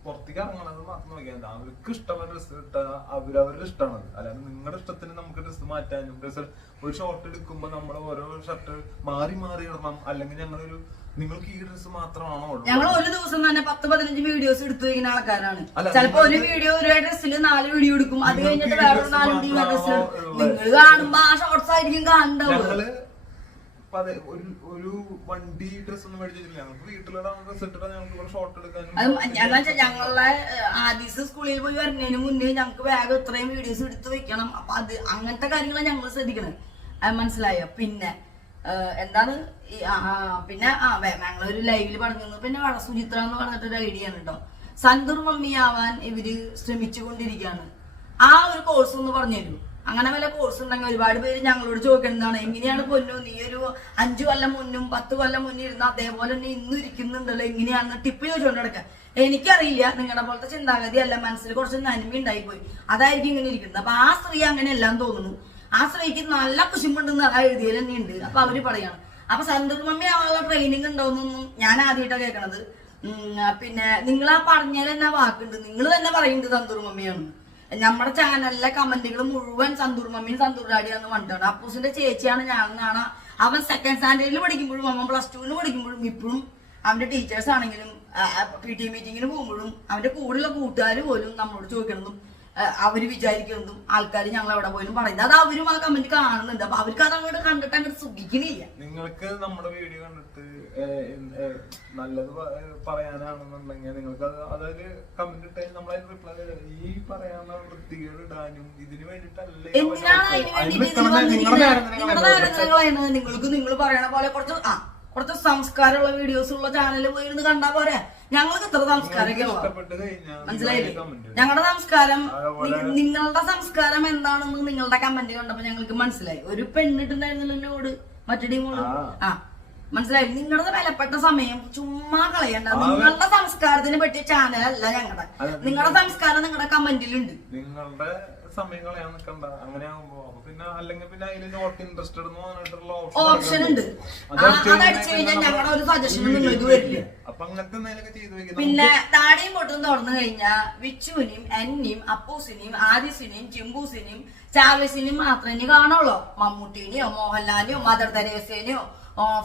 പുറത്തേക്ക് ഇറങ്ങണത് മാത്രം നോക്കിയാൽ അവർക്ക് ഇഷ്ടമുള്ള ഡ്രസ്സ് ഇട്ടാ അവരവരുടെ ഇഷ്ടമാണത്. അല്ലാതെ നിങ്ങളുടെ ഇഷ്ടത്തിന് നമുക്ക് ഡ്രസ്സ് മാറ്റാനും ഒരു ഷോർട്ട് എടുക്കുമ്പോ നമ്മൾ ഓരോ ഷർട്ട് മാറി ഇടണം. അല്ലെങ്കിൽ നിങ്ങൾക്ക് ഈ ഡ്രസ്സ് മാത്രമാണോ ഉള്ളത്? ഞങ്ങൾ ഒരു ദിവസം തന്നെ 10-15 വീഡിയോസ് എടുത്തു വയ്ക്കുന്ന ആൾക്കാരാണ്. ചിലപ്പോ ഒരു വീഡിയോ ഒരു ഡ്രസ്സിൽ 4 വീഡിയോ എടുക്കും, അത് കഴിഞ്ഞിട്ട് വേറെ 4 ഡ്രസ്സ് നിങ്ങൾ കാണുമ്പോ ആ ഷോർട്സ് ആയിരിക്കും കാണണ്ടാവുക. ഒരു വണ്ടി ഡ്രസ് ഒന്നും മേടിച്ചിട്ടില്ല. ഞങ്ങൾക്ക് വീട്ടിലിടാൻ ഡ്രസ് ഇട്ടിട്ട് ഞങ്ങൾക്ക് ഷോർട്ട് എടുക്കാനും. ഞങ്ങളുടെ ആദ്യത്തെ സ്കൂളിൽ പോയി വരുന്നതിന് മുന്നേ ഞങ്ങൾക്ക് വേഗം ഇത്രയും വീഡിയോസ് എടുത്ത് വെക്കണം. അപ്പൊ അങ്ങനത്തെ കാര്യങ്ങളാണ് ഞങ്ങൾ ശ്രദ്ധിക്കണത്. മനസ്സിലായോ? പിന്നെ എന്താണ് പിന്നെ ഞങ്ങളൊരു ലൈവില് പറഞ്ഞു. പിന്നെ സുചിത്ര എന്ന് പറഞ്ഞിട്ടൊരു ഐഡിയ ആണ് കേട്ടോ. സന്തൂർ മമ്മിയാവാൻ ഇവര് ശ്രമിച്ചുകൊണ്ടിരിക്കുകയാണ്. ആ ഒരു കോഴ്സ് ഒന്ന് പറഞ്ഞു തരൂ. അങ്ങനെ വല്ല കോഴ്സ് ഉണ്ടെങ്കിൽ ഒരുപാട് പേര് ഞങ്ങളോട് ചോദിക്കുന്നതാണ്, എങ്ങനെയാണ് പൊന്നു നീ ഒരു 5 കൊല്ലം മുന്നും 10 കൊല്ലം മുന്നേ ഇരുന്ന അതേപോലെ തന്നെ ഇന്നും ഇരിക്കുന്നുണ്ടല്ലോ, എങ്ങനെയാണെന്ന് ടിപ്പ് ചോദിച്ചുകൊണ്ട് കിടക്കുക. എനിക്കറിയില്ല, നിങ്ങളുടെ പോലത്തെ ചിന്താഗതി അല്ല, മനസ്സിൽ കുറച്ച് നന്മ ഉണ്ടായി പോയി, അതായിരിക്കും ഇങ്ങനെ ഇരിക്കുന്നത്. അപ്പൊ ആ സ്ത്രീ അങ്ങനെ എല്ലാം തോന്നുന്നു. ആ സ്ത്രീക്ക് നല്ല കുശുമ്പുണ്ടെന്ന് എഴുതിയാൽ തന്നെ ഉണ്ട്. അപ്പൊ അവര് പറയാണ്. അപ്പൊ സന്തൂർ മമ്മി ആവാനുള്ള ട്രെയിനിങ് ഉണ്ടോന്നൊന്നും ഞാൻ ആദ്യമായിട്ടാണ് കേൾക്കണത്. പിന്നെ നിങ്ങളാ പറഞ്ഞാൽ എന്നാ വാക്കുണ്ട്, നിങ്ങൾ തന്നെ പറയുന്നുണ്ട് സന്തൂർ മമ്മിയാണ്. നമ്മുടെ ചാനലിലെ കമന്റുകൾ മുഴുവൻ സന്തൂർ മമ്മിയും സന്തൂർ ഡാഡിയാന്ന് പറഞ്ഞിട്ടാണ്. അപ്പൂസിന്റെ ചേച്ചിയാണ് ഞാനെന്നാണ്. അവൻ 2nd സ്റ്റാൻഡേർഡിൽ പഠിക്കുമ്പോഴും അവൻ +2 പഠിക്കുമ്പോഴും ഇപ്പോഴും അവന്റെ ടീച്ചേഴ്സ് ആണെങ്കിലും PT മീറ്റിങ്ങിന് പോകുമ്പോഴും അവന്റെ കൂടെയുള്ള കൂട്ടുകാർ പോലും നമ്മളോട് ചോദിക്കണതും അവര് വിചാരിക്കുന്നതും ആൾക്കാർ ഞങ്ങൾ എവിടെ പോലും പറയുന്നത് അത് അവരും ആ കമന്റ് കാണുന്നുണ്ട്. അപ്പൊ അവർക്ക് അത് അങ്ങോട്ട് കണ്ടിട്ട് അങ്ങോട്ട് സുഖിക്കണില്ല. നിങ്ങൾക്ക് നമ്മുടെ വീഡിയോ കണ്ടിട്ട് നല്ലത് പറയാനാണെന്നുണ്ടെങ്കിൽ നിങ്ങൾക്ക് അതായത് കമന്റ് ഇട്ടാൽ നമ്മളതിന് റിപ്ലൈ ഈ പറയാനുള്ള വൃത്തികേട് ഇടാനും ഇതിന് വേണ്ടിട്ടല്ലേ. എന്തിനാണ് അതിന് വേണ്ടിട്ട് നിങ്ങൾക്ക് നിങ്ങൾ പറയണ പോലെ കുറച്ച് സംസ്കാരമുള്ള വീഡിയോസ് ഉള്ള ചാനലിൽ പോയിരുന്ന് കണ്ടാ പോരെ. ഞങ്ങൾക്ക് ഇത്ര സംസ്കാരമൊക്കെ മനസ്സിലായില്ലേ? ഞങ്ങളുടെ സംസ്കാരം നിങ്ങളുടെ സംസ്കാരം എന്താണെന്ന് നിങ്ങളുടെ കമന്റ് കണ്ടപ്പോ ഞങ്ങൾക്ക് മനസ്സിലായി. ഒരു പെണ്ണിട്ടുണ്ടായിരുന്നല്ലോ എന്നോട് മറ്റേ ടീമോട്. മനസ്സിലായി? നിങ്ങളുടെ വിലപ്പെട്ട സമയം ചുമ്മാ കളയണ്ട. നിങ്ങളുടെ സംസ്കാരത്തിന് പറ്റിയ ചാനലല്ല ഞങ്ങളുടെ. നിങ്ങളുടെ സംസ്കാരം നിങ്ങളുടെ കമന്റിലുണ്ട്. നിങ്ങളുടെ സമയം കളയാൻ നിൽക്കണ്ട. അങ്ങനെ ആകുമ്പോ പിന്നെ അല്ലെങ്കിൽ പിന്നെ അതിൽ നോട്ട് ഇൻട്രസ്റ്റഡ് എന്ന് പറഞ്ഞിട്ടുള്ള ഓപ്ഷൻ ഉണ്ട്. അതടിച്ചു കഴിഞ്ഞാൽ ഞങ്ങളുടെ ഒരു സജഷനും നിങ്ങൾക്ക് വരില്ല. അപ്പൊ അങ്ങനത്തെ എന്തെങ്കിലുമൊക്കെ ചെയ്തു വെക്കണം. പിന്നെ താടിയും പൊട്ടും തുറന്നു കഴിഞ്ഞാൽ വിച്ചുവിനെയും എന്നെയും അപ്പൂസിനെയും ആദിസിനെയും ചിമ്പൂസിനെയും ചാർലിസിനെയും മാത്രമേ കാണുള്ളൂ. മമ്മൂട്ടിനെയോ മോഹൻലാലിനെയോ മദർ തെരേസേനെയോ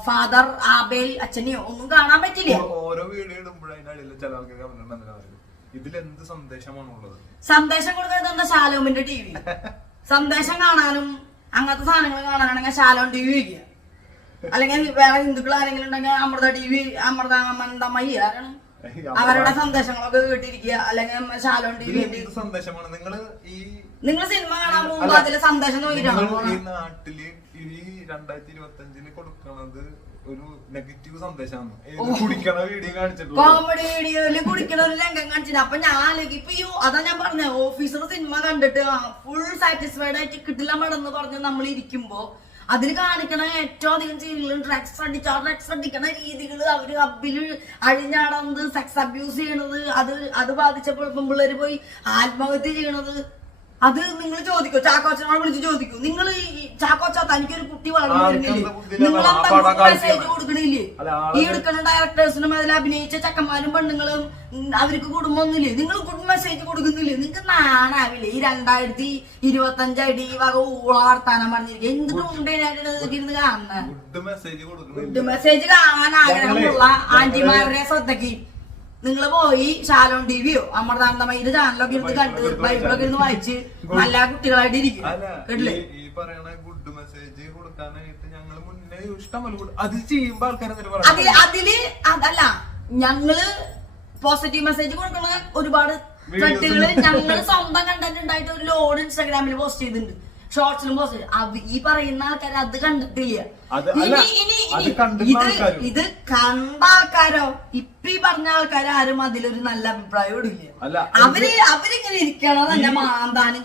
ഫാദർ ആബേൽ അച്ഛനെയോ ഒന്നും കാണാൻ പറ്റില്ല. ഓരോ വീഡിയോ ഇടുമ്പോഴും അതിനിടയിൽ ചില ആൾക്കാർ ഇതിലെന്ത് സന്ദേശമാണുള്ളത്? സന്ദേശം കൊടുക്കുന്നത് എന്താ? ശാലോമിന്റെ TV. സന്ദേശം കാണാനും അങ്ങനത്തെ സാധനങ്ങൾ കാണാനാണെങ്കിൽ ശാലോം TV വയ്ക്കുക. അല്ലെങ്കിൽ വേറെ ഹിന്ദുക്കൾ ആരെങ്കിലും ഉണ്ടെങ്കിൽ അമൃത TV, അമൃതമയി ആരാണ് അവരുടെ സന്ദേശങ്ങളൊക്കെ കേട്ടിരിക്കുക. അല്ലെങ്കിൽ ശാലോം TV. സന്ദേശമാണ് നിങ്ങൾ സിനിമ കാണാൻ പോകുമ്പോ അതിലെ സന്ദേശം നോക്കിയിട്ടാണ് ഈ നാട്ടില് ഈ 2025 കൊടുക്കണത് ഒരു നെഗറ്റീവ് സന്ദേശമാണ്. കുടിക്കണ വീഡിയോ കാണിച്ചിട്ടുള്ള കോമഡി വീഡിയോയില് കുടിക്കണ ഒരു രംഗം കാണിച്ചിട്ട്. അപ്പൊ ഞാൻ ഇപ്പൊ അതാ ഞാൻ പറഞ്ഞ ഓഫീസർ സിനിമ കണ്ടിട്ട് ഫുൾ സാറ്റിസ്ഫൈഡ് ആയിട്ട് കിട്ടില്ല മടന്ന് പറഞ്ഞ് നമ്മൾ ഇരിക്കുമ്പോ അതിൽ കാണിക്കണ ഏറ്റവും അധികം ചെയ്യുന്നത് ഡ്രഗ്സ് അടിക്കണ രീതികൾ, അവര് ഹബ്ബില് അഴിഞ്ഞാടുന്നത്, സെക്സ് അബ്യൂസ് ചെയ്യണത്, അത് ബാധിച്ചപ്പോൾ പിള്ളേര് പോയി ആത്മഹത്യ ചെയ്യണത്, അത് നിങ്ങൾ ചോദിക്കോ, ചാക്കോച്ചനോട് വിളിച്ച് ചോദിക്കൂ. നിങ്ങൾ ചാക്കോച്ച തനിക്കൊരു കുട്ടി വളർന്നു വരുന്നില്ലേ, നിങ്ങൾ മെസ്സേജ് കൊടുക്കണില്ലേ? ഈ എടുക്കുന്ന ഡയറക്ടേഴ്സിനും അതിൽ അഭിനയിച്ച ചക്കന്മാരും പെണ്ണുങ്ങളും അവർക്ക് കുടുംബമൊന്നുമില്ലേ? നിങ്ങൾ ഗുഡ് മെസ്സേജ് കൊടുക്കുന്നില്ലേ? നിങ്ങൾക്ക് നാണാവില്ലേ? ഈ 2025 ഈ വക ഊളാർത്താനം പറഞ്ഞിരിക്കുക. എന്തിനും ഉണ്ടേനായിട്ട് കാണുന്നത് ഗുഡ് മെസ്സേജ് കാണാൻ ആഗ്രഹമുള്ള ആന്റിമാരുടെ ശ്രദ്ധയ്ക്ക് നിങ്ങൾ പോയി ശാലോൺ ടിവിയോ അമൃതാനന്ദമയുടെ ചാനലൊക്കെ ഇരുന്ന് കണ്ട് ബൈബിളൊക്കെ ഇരുന്ന് വായിച്ച് നല്ല കുട്ടികളായിട്ട് ഇരിക്കും. കേട്ടില്ലേ? ഗുഡ് മെസ്സേജ് കൊടുക്കാനായിട്ട് ഞങ്ങൾ മുന്നേ ഇഷ്ടമല്ല അത് ചെയ്യുമ്പോ ആൾക്കാരെ അതില് അതല്ല, ഞങ്ങള് പോസിറ്റീവ് മെസ്സേജ് കൊടുക്കണ ഒരുപാട് ത്രെഡുകള് ഞങ്ങള് സ്വന്തം കണ്ടന്റ് ഉണ്ടായിട്ട് ഒരു ലോഡ് ഇൻസ്റ്റാഗ്രാമിൽ പോസ്റ്റ് ചെയ്തിട്ടുണ്ട്, ഷോർട്സിലും പോസ്റ്റ് ചെയ്ത്. ഈ പറയുന്ന ആൾക്കാർ അത് കണ്ടിട്ടില്ല. ഇത് കണ്ട ആൾക്കാരോ ഇപ്പൊ ഈ പറഞ്ഞ ആൾക്കാർ ആരും അതിലൊരു നല്ല അഭിപ്രായം ഇടില്ല. അവരിങ്ങനെ ഇരിക്കണം തന്നെ മാന്താനും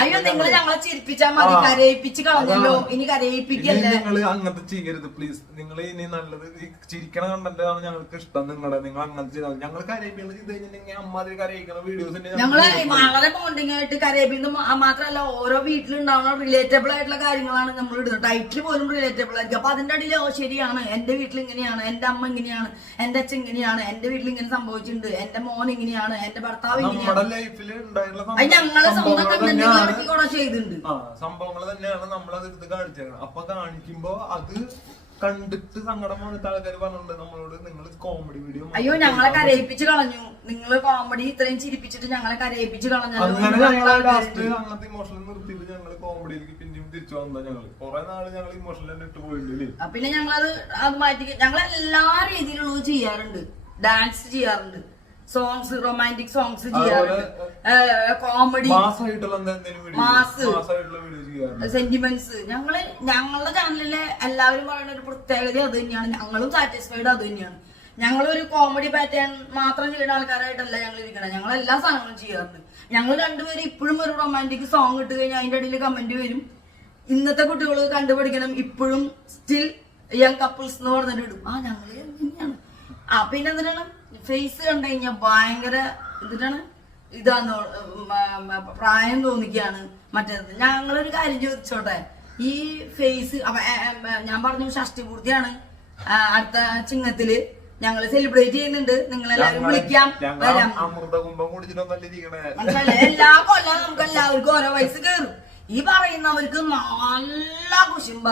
അയ്യോ നിങ്ങൾ ഞങ്ങളെ ചിരിപ്പിച്ചാൽ മതി, കരയിപ്പിച്ച് കളഞ്ഞല്ലോ, ഇനി കരയിപ്പിക്കല്ലേ. അങ്ങനത്തെ ചെയ്യരുത് പ്ലീസ്. നിങ്ങൾ ഇനി നല്ലത് ചിരിക്കണ കണ്ടന്റാണ് ഞങ്ങൾക്ക് ഇഷ്ടം. നിങ്ങൾ അങ്ങനത്തെ ചെയ്താൽ ഞങ്ങൾ കരയിപ്പിക്കുന്നത് ചെയ്ത് കഴിഞ്ഞിട്ടുണ്ടെങ്കിൽ അമ്മാതിരി കരയിക്കുന്ന വീഡിയോസ് ഞങ്ങള് വളരെ ബോണ്ടിങ് ആയിട്ട് കരയിപ്പിക്കുന്നത് മാത്രമല്ല, ഓരോ വീട്ടിലുണ്ടാവുന്ന റിലേറ്റബിൾ ആയിട്ടുള്ള കാര്യങ്ങളാണ് നമ്മൾ ഇടുന്നത്. ടൈറ്റിൽ പോലും റിലേറ്റബിൾ ആയിരിക്കും. അപ്പൊ അതിന്റെ അടിയിൽ ശരിയാണ്, എന്റെ വീട്ടിൽ ഇങ്ങനെയാണ്, എന്റെ അമ്മ ഇങ്ങനെയാണ്, എന്റെ അച്ഛൻ ഇങ്ങനെയാണ്, എന്റെ വീട്ടിൽ ഇങ്ങനെ സംഭവിച്ചിട്ടുണ്ട്, എന്റെ മോൻ ഇങ്ങനെയാണ്, എന്റെ ഭർത്താവ് ഇങ്ങനെയാണ്. ഞങ്ങള് സ്വന്തം കണ്ടന്റ് കൂടെ ചെയ്തിട്ടുണ്ട്. സംഭവങ്ങൾ തന്നെയാണ് നമ്മളത് എടുത്ത് കാണിച്ചേക്കണം. അപ്പൊ കാണിക്കുമ്പോ അത് കണ്ടിട്ട് സങ്കടം വന്നിട്ട് ആൾക്കാർ പറഞ്ഞിട്ടുണ്ട് നമ്മളോട്, നിങ്ങൾ കോമഡി വീഡിയോ അയ്യോ ഞങ്ങളെ കരയിപ്പിച്ച് കളഞ്ഞു, നിങ്ങള് കോമഡി ഇത്രയും ചിരിപ്പിച്ചിട്ട് ഞങ്ങളെ കരയിപ്പിച്ച് കളഞ്ഞു. അങ്ങനെ ഞങ്ങൾ ലാസ്റ്റ് അങ്ങനത്തെ ഇമോഷണൽ നിർത്തിയിട്ട് ഞങ്ങൾ കോമഡിയിലേക്ക് പിന്നെയും തിരിച്ചു വന്നാ. ഞങ്ങള് കുറെ നാള് ഞങ്ങൾ ഇമോഷണൽ തന്നെ ഇട്ട് പോയിട്ടില്ലേ. പിന്നെ ഞങ്ങളത് മാറ്റി ഞങ്ങൾ എല്ലാ രീതിയിലുള്ളത് ചെയ്യാറുണ്ട്. ഡാൻസ് ചെയ്യാറുണ്ട്, സോങ്സ്, റൊമാൻറ്റിക് സോങ്സ് ചെയ്യാറുണ്ട്, കോമഡി, മാസ്, സെന്റിമെന്റ്സ്. ഞങ്ങളുടെ ചാനലിലെ എല്ലാവരും പറയുന്ന ഒരു പ്രത്യേകത അത് തന്നെയാണ്. ഞങ്ങളും സാറ്റിസ്ഫൈഡ് അത് തന്നെയാണ്. ഞങ്ങളൊരു കോമഡി പാറ്റേൺ മാത്രം ചെയ്യുന്ന ആൾക്കാരായിട്ടല്ല ഞങ്ങൾ ഇരിക്കണം. ഞങ്ങൾ എല്ലാ സാധനങ്ങളും ചെയ്യാറുണ്ട്. ഞങ്ങൾ രണ്ടുപേരും ഇപ്പോഴും ഒരു റൊമാൻറ്റിക് സോങ് ഇട്ട് കഴിഞ്ഞാൽ അതിന്റെ ഇടയിൽ കമന്റ് വരും, ഇന്നത്തെ കുട്ടികൾ കണ്ടുപിടിക്കണം, ഇപ്പോഴും സ്റ്റിൽ യങ് കപ്പിൾസ് എന്ന് പറഞ്ഞിട്ട് ഇടും. ഞങ്ങള് എങ്ങനെയാണ് പിന്നെ എന്തിനാണ് ഫേസ് കണ്ടു കഴിഞ്ഞാൽ ഭയങ്കര എന്തിനാണ് ഇതാന്ന് പ്രായം തോന്നിക്കാണ്. മറ്റേത് ഞങ്ങളൊരു കാര്യം ചോദിച്ചോട്ടെ, ഈ ഫേസ് ഞാൻ പറഞ്ഞു ഷഷ്ടിപൂർത്തിയാണ് അടുത്ത ചിങ്ങത്തില് ഞങ്ങള് സെലിബ്രേറ്റ് ചെയ്യുന്നുണ്ട്. നിങ്ങളെല്ലാവരും വിളിക്കാം, വരാം. മനസ്സിലായില്ലേ? എല്ലാ കൊല്ലം നമുക്ക് എല്ലാവർക്കും ഓരോ വയസ്സ് കയറും. ഈ പറയുന്നവർക്ക് നല്ല കുശുമ്പ.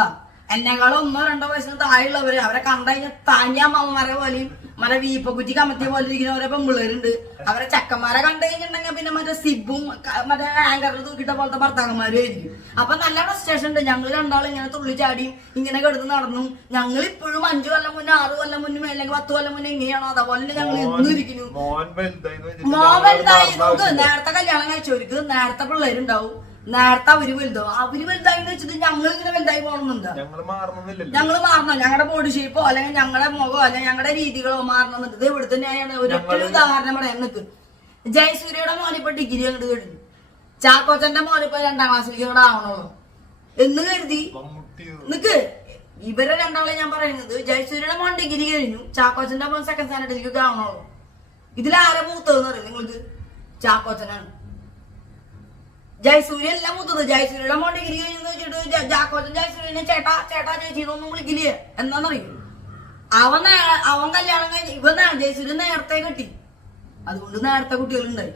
എന്നെക്കാളും 1-2 വയസ്സിന് താഴെയുള്ളവര് അവരെ കണ്ടുകഴിഞ്ഞാൽ താഞ്ഞാമ്മമാരെ പോലെയും മറ്റേ വീപ്പക്കുറ്റി കമത്തിയ പോലെ ഇരിക്കുന്ന ഓരോ പെമ്പിള്ളേരുണ്ട്. അവരെ ചക്കന്മാരെ കണ്ടു കഴിഞ്ഞിട്ടുണ്ടെങ്കിൽ പിന്നെ മറ്റേ സിബും മറ്റേ ആങ്കറിൽ തൂക്കിട്ട പോലത്തെ ഭർത്താക്കന്മാരും ആയിരിക്കും. അപ്പൊ നല്ല ഫ്രസ്ട്രേഷൻ ഉണ്ട്. ഞങ്ങൾ രണ്ടാളും ഇങ്ങനെ തുള്ളിച്ചാടിയും ഇങ്ങനെ കിടന്ന് നടന്നു. ഞങ്ങൾ ഇപ്പോഴും 5 കൊല്ലം മുന്നേ, 6 കൊല്ലം മുന്നേ, അല്ലെങ്കിൽ 10 കൊല്ലം മുന്നേ എങ്ങനെയാണോ അതേപോലെ ഞങ്ങൾ എന്നും ഇരിക്കുന്നു. മോൻ വലുതായി നോക്ക്. നേരത്തെ കല്യാണം കഴിച്ചവർക്ക് നേരത്തെ പിള്ളേരുണ്ടാവും, നേരത്തെ അവര് വലുതായി വെച്ചിട്ട് ഞങ്ങൾ ഇങ്ങനെ വലുതായി പോകണമെന്നുണ്ടോ? ഞങ്ങൾ മാറണം. ഞങ്ങളുടെ ബോഡി ഷേപ്പോ അല്ലെങ്കിൽ ഞങ്ങളുടെ മുഖമോ അല്ലെങ്കിൽ ഞങ്ങളുടെ രീതികളോ മാറണമെന്നുണ്ട്. ഇത് ഇവിടെ തന്നെയാണ്. ഒരൊറ്റ ഉദാഹരണം പറയാൻ നിൽക്ക്. ജയസൂര്യയുടെ മോനിപ്പോ ഡിഗ്രി അങ്ങോട്ട് കഴിഞ്ഞു, ചാക്കോച്ചന്റെ മോനിപ്പോ 2ാം ക്ലാസ്സിലേക്ക് ഇവിടെ ആവണുള്ളൂ എന്ന് കരുതി നിക്ക്. ഇവരെ രണ്ടാളെ ഞാൻ പറയുന്നത്, ജയസൂര്യയുടെ മോൻ ഡിഗ്രി കഴിഞ്ഞു, ചാക്കോച്ചന്റെ മോൻ 2nd സ്റ്റാൻഡേർഡിലേക്ക് ആവണുള്ളൂ. ഇതിലാരെ മൂത്തതെന്ന് അറിയാം നിങ്ങൾക്ക്? ചാക്കോച്ചനാണ്. ജയസൂര്യ എല്ലാം മൂത്തത്. ജയസൂര്യയുടെ മോൻ ഡിഗ്രി കഴിഞ്ഞെന്ന് വെച്ചിട്ട് ചാക്കോച്ചൻ ജയസൂര്യനെ ചേട്ടാ ചേട്ടാ ചേച്ചിന്നൊന്നും വിളിക്കില്ലേ. എന്താന്നറിയോ? അവൻ കല്യാണം കഴിഞ്ഞ് ജയസൂര്യൻ നേരത്തെ കെട്ടി, അതുകൊണ്ട് നേരത്തെ കുട്ടികളുണ്ടായി.